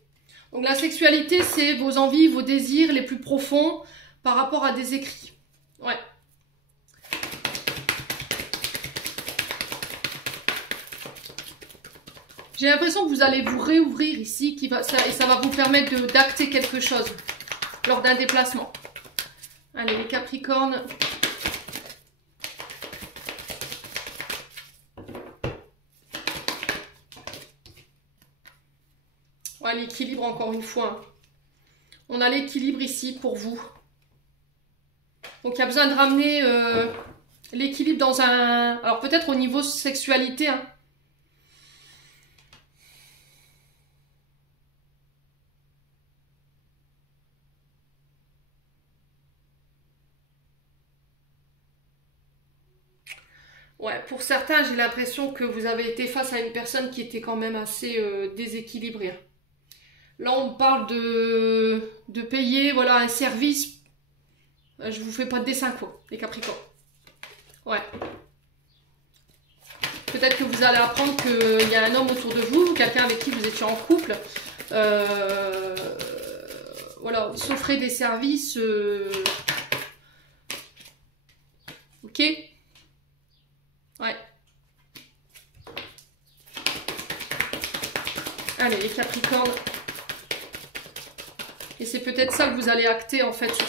Donc la sexualité, c'est vos envies, vos désirs les plus profonds par rapport à des écrits. Ouais. J'ai l'impression que vous allez vous réouvrir ici et ça va vous permettre d'acter quelque chose lors d'un déplacement. Allez, les Capricornes. Ouais, l'équilibre encore une fois. On a l'équilibre ici pour vous. Donc il y a besoin de ramener l'équilibre dans un... Alors peut-être au niveau sexualité. Hein. Ouais, pour certains, j'ai l'impression que vous avez été face à une personne qui était quand même assez déséquilibrée. Là, on parle de payer voilà, un service. Je vous fais pas de dessin, quoi, les Capricornes. Ouais. Peut-être que vous allez apprendre qu'il y a un homme autour de vous, quelqu'un avec qui vous étiez en couple. Voilà, s'offrez des services. Ok. Ouais. Allez, les Capricornes. Et c'est peut-être ça que vous allez acter en fait sur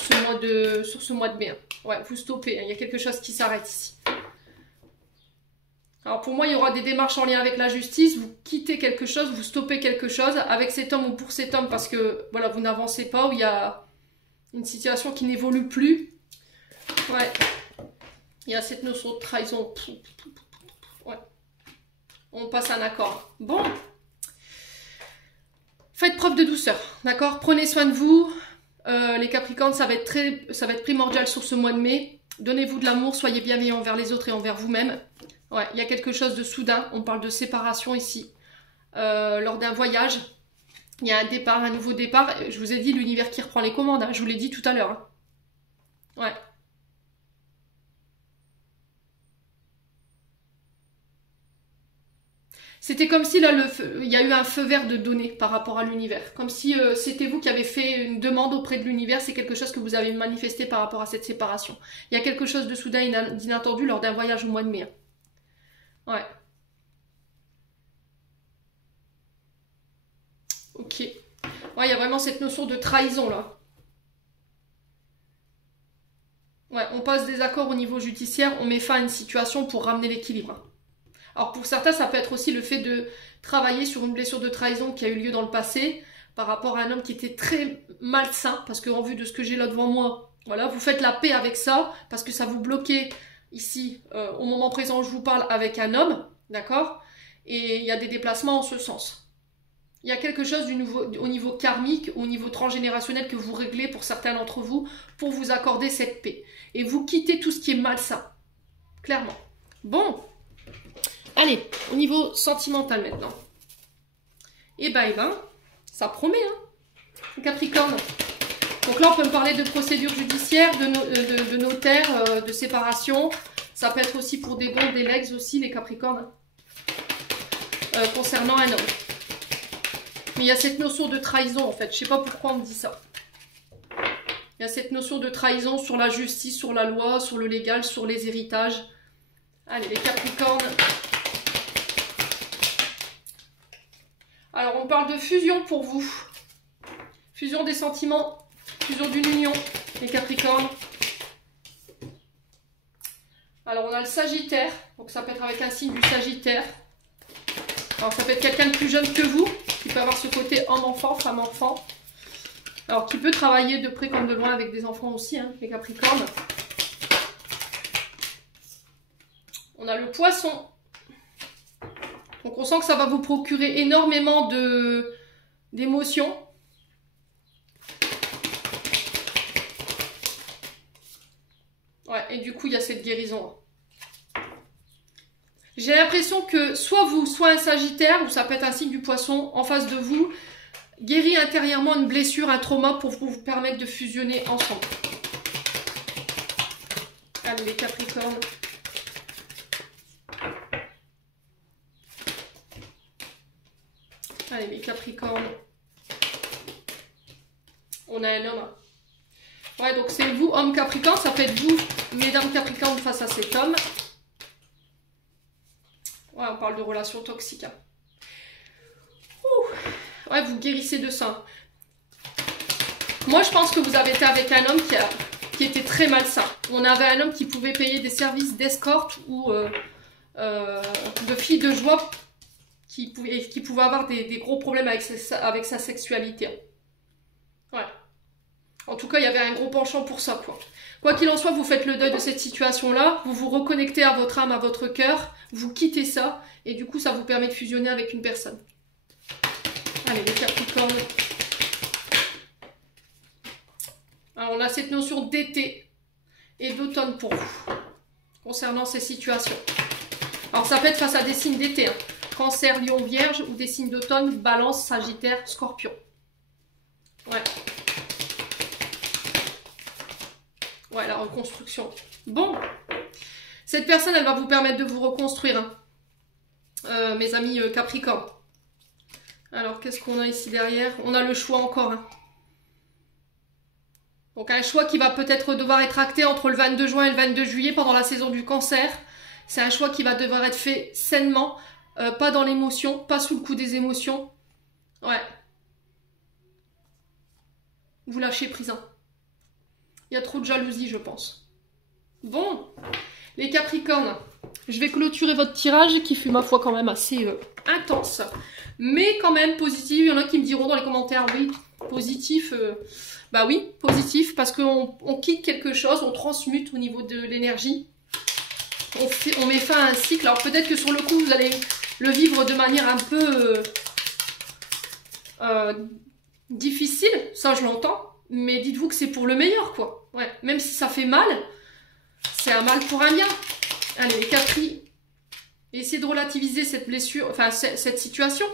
ce mois de mai. Ouais, vous stoppez. Il y a quelque chose qui s'arrête ici. Alors pour moi, il y aura des démarches en lien avec la justice. Vous quittez quelque chose, vous stoppez quelque chose avec cet homme ou pour cet homme parce que voilà, vous n'avancez pas ou il y a une situation qui n'évolue plus. Ouais. Il y a cette notion de trahison. Ouais. On passe un accord. Bon. Faites preuve de douceur, d'accord? Prenez soin de vous. Les Capricornes, ça va être primordial sur ce mois de mai. Donnez-vous de l'amour, soyez bienveillants envers les autres et envers vous-même. Ouais, il y a quelque chose de soudain. On parle de séparation ici. Lors d'un voyage, il y a un départ, un nouveau départ. Je vous ai dit l'univers qui reprend les commandes. Hein. Je vous l'ai dit tout à l'heure. Hein. Ouais. C'était comme si là, il y a eu un feu vert de donner par rapport à l'univers. Comme si c'était vous qui avez fait une demande auprès de l'univers. C'est quelque chose que vous avez manifesté par rapport à cette séparation. Il y a quelque chose de soudain, d'inattendu lors d'un voyage au mois de mai. Hein. Ouais. Ok. Ouais, il y a vraiment cette notion de trahison là. Ouais, on passe des accords au niveau judiciaire, on met fin à une situation pour ramener l'équilibre. Alors pour certains, ça peut être aussi le fait de travailler sur une blessure de trahison qui a eu lieu dans le passé par rapport à un homme qui était très malsain, parce qu'en vue de ce que j'ai là devant moi, voilà, vous faites la paix avec ça, parce que ça vous bloquait ici, au moment présent où je vous parle, avec un homme, d'accord? Et il y a des déplacements en ce sens. Il y a quelque chose au niveau karmique, au niveau transgénérationnel que vous réglez pour certains d'entre vous, pour vous accorder cette paix. Et vous quittez tout ce qui est malsain, clairement. Bon. Allez, au niveau sentimental maintenant. Eh ben, ça promet, hein, Capricorne. Donc là, on peut me parler de procédure judiciaire, de notaire, de séparation. Ça peut être aussi pour des dons, des legs aussi, les Capricornes. Concernant un homme. Mais il y a cette notion de trahison, en fait. Je sais pas pourquoi on me dit ça. Il y a cette notion de trahison sur la justice, sur la loi, sur le légal, sur les héritages. Allez, les Capricornes. Alors, on parle de fusion pour vous. Fusion des sentiments, fusion d'une union, les Capricornes. Alors, on a le Sagittaire. Donc, ça peut être avec un signe du Sagittaire. Alors, ça peut être quelqu'un de plus jeune que vous, qui peut avoir ce côté homme-enfant, femme-enfant. Alors, qui peut travailler de près comme de loin avec des enfants aussi, hein, les Capricornes. On a le Poisson. Donc, on sent que ça va vous procurer énormément d'émotions. Ouais, et du coup, il y a cette guérison. J'ai l'impression que soit vous, soit un Sagittaire, ou ça peut être un signe du Poisson, en face de vous, guérit intérieurement une blessure, un trauma pour vous permettre de fusionner ensemble. Allez, les Capricornes. Allez, les Capricornes. On a un homme. Ouais, donc c'est vous, homme Capricorne. Ça peut être vous, mesdames Capricorne, face à cet homme. Ouais, on parle de relations toxiques. Hein. Ouais, vous guérissez de ça. Moi, je pense que vous avez été avec un homme qui était très malsain. On avait un homme qui pouvait payer des services d'escorte ou de filles de joie qui pouvait avoir des gros problèmes avec sa sexualité. Ouais. En tout cas, il y avait un gros penchant pour ça, quoi. Quoi qu'il en soit, vous faites le deuil de cette situation-là, vous vous reconnectez à votre âme, à votre cœur, vous quittez ça, et du coup, ça vous permet de fusionner avec une personne. Allez, les Capricornes. Alors, on a cette notion d'été et d'automne pour vous, concernant ces situations. Alors, ça peut être face à des signes d'été, hein. Cancer, Lion, Vierge, ou des signes d'automne, Balance, Sagittaire, Scorpion. Ouais. Ouais, la reconstruction. Bon. Cette personne, elle va vous permettre de vous reconstruire, hein. Mes amis Capricorne. Alors, qu'est-ce qu'on a ici derrière? On a le choix encore, hein. Donc, un choix qui va peut-être devoir être acté entre le 22 juin et le 22 juillet pendant la saison du Cancer. C'est un choix qui va devoir être fait sainement, pas dans l'émotion, pas sous le coup des émotions. Ouais. Vous lâchez prise, hein. Il y a trop de jalousie, je pense. Bon, les Capricornes, je vais clôturer votre tirage qui fut, ma foi, quand même assez intense. Mais quand même positif. Il y en a qui me diront dans les commentaires, oui, positif. Bah oui, positif, parce qu'on quitte quelque chose, on transmute au niveau de l'énergie. On met fin à un cycle. Alors peut-être que sur le coup, vous allez le vivre de manière un peu difficile, ça je l'entends. Mais dites-vous que c'est pour le meilleur, quoi. Ouais, même si ça fait mal, c'est un mal pour un bien. Allez, les Capri. Et essayez de relativiser cette blessure, enfin cette situation.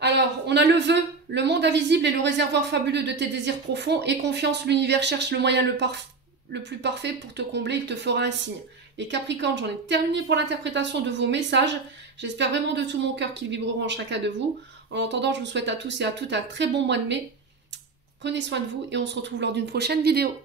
Alors, on a le vœu, le monde invisible est le réservoir fabuleux de tes désirs profonds et confiance, l'univers cherche le moyen le plus parfait pour te combler, il te fera un signe. Les Capricornes, j'en ai terminé pour l'interprétation de vos messages. J'espère vraiment de tout mon cœur qu'ils vibreront en chacun de vous. En attendant, je vous souhaite à tous et à toutes un très bon mois de mai. Prenez soin de vous et on se retrouve lors d'une prochaine vidéo.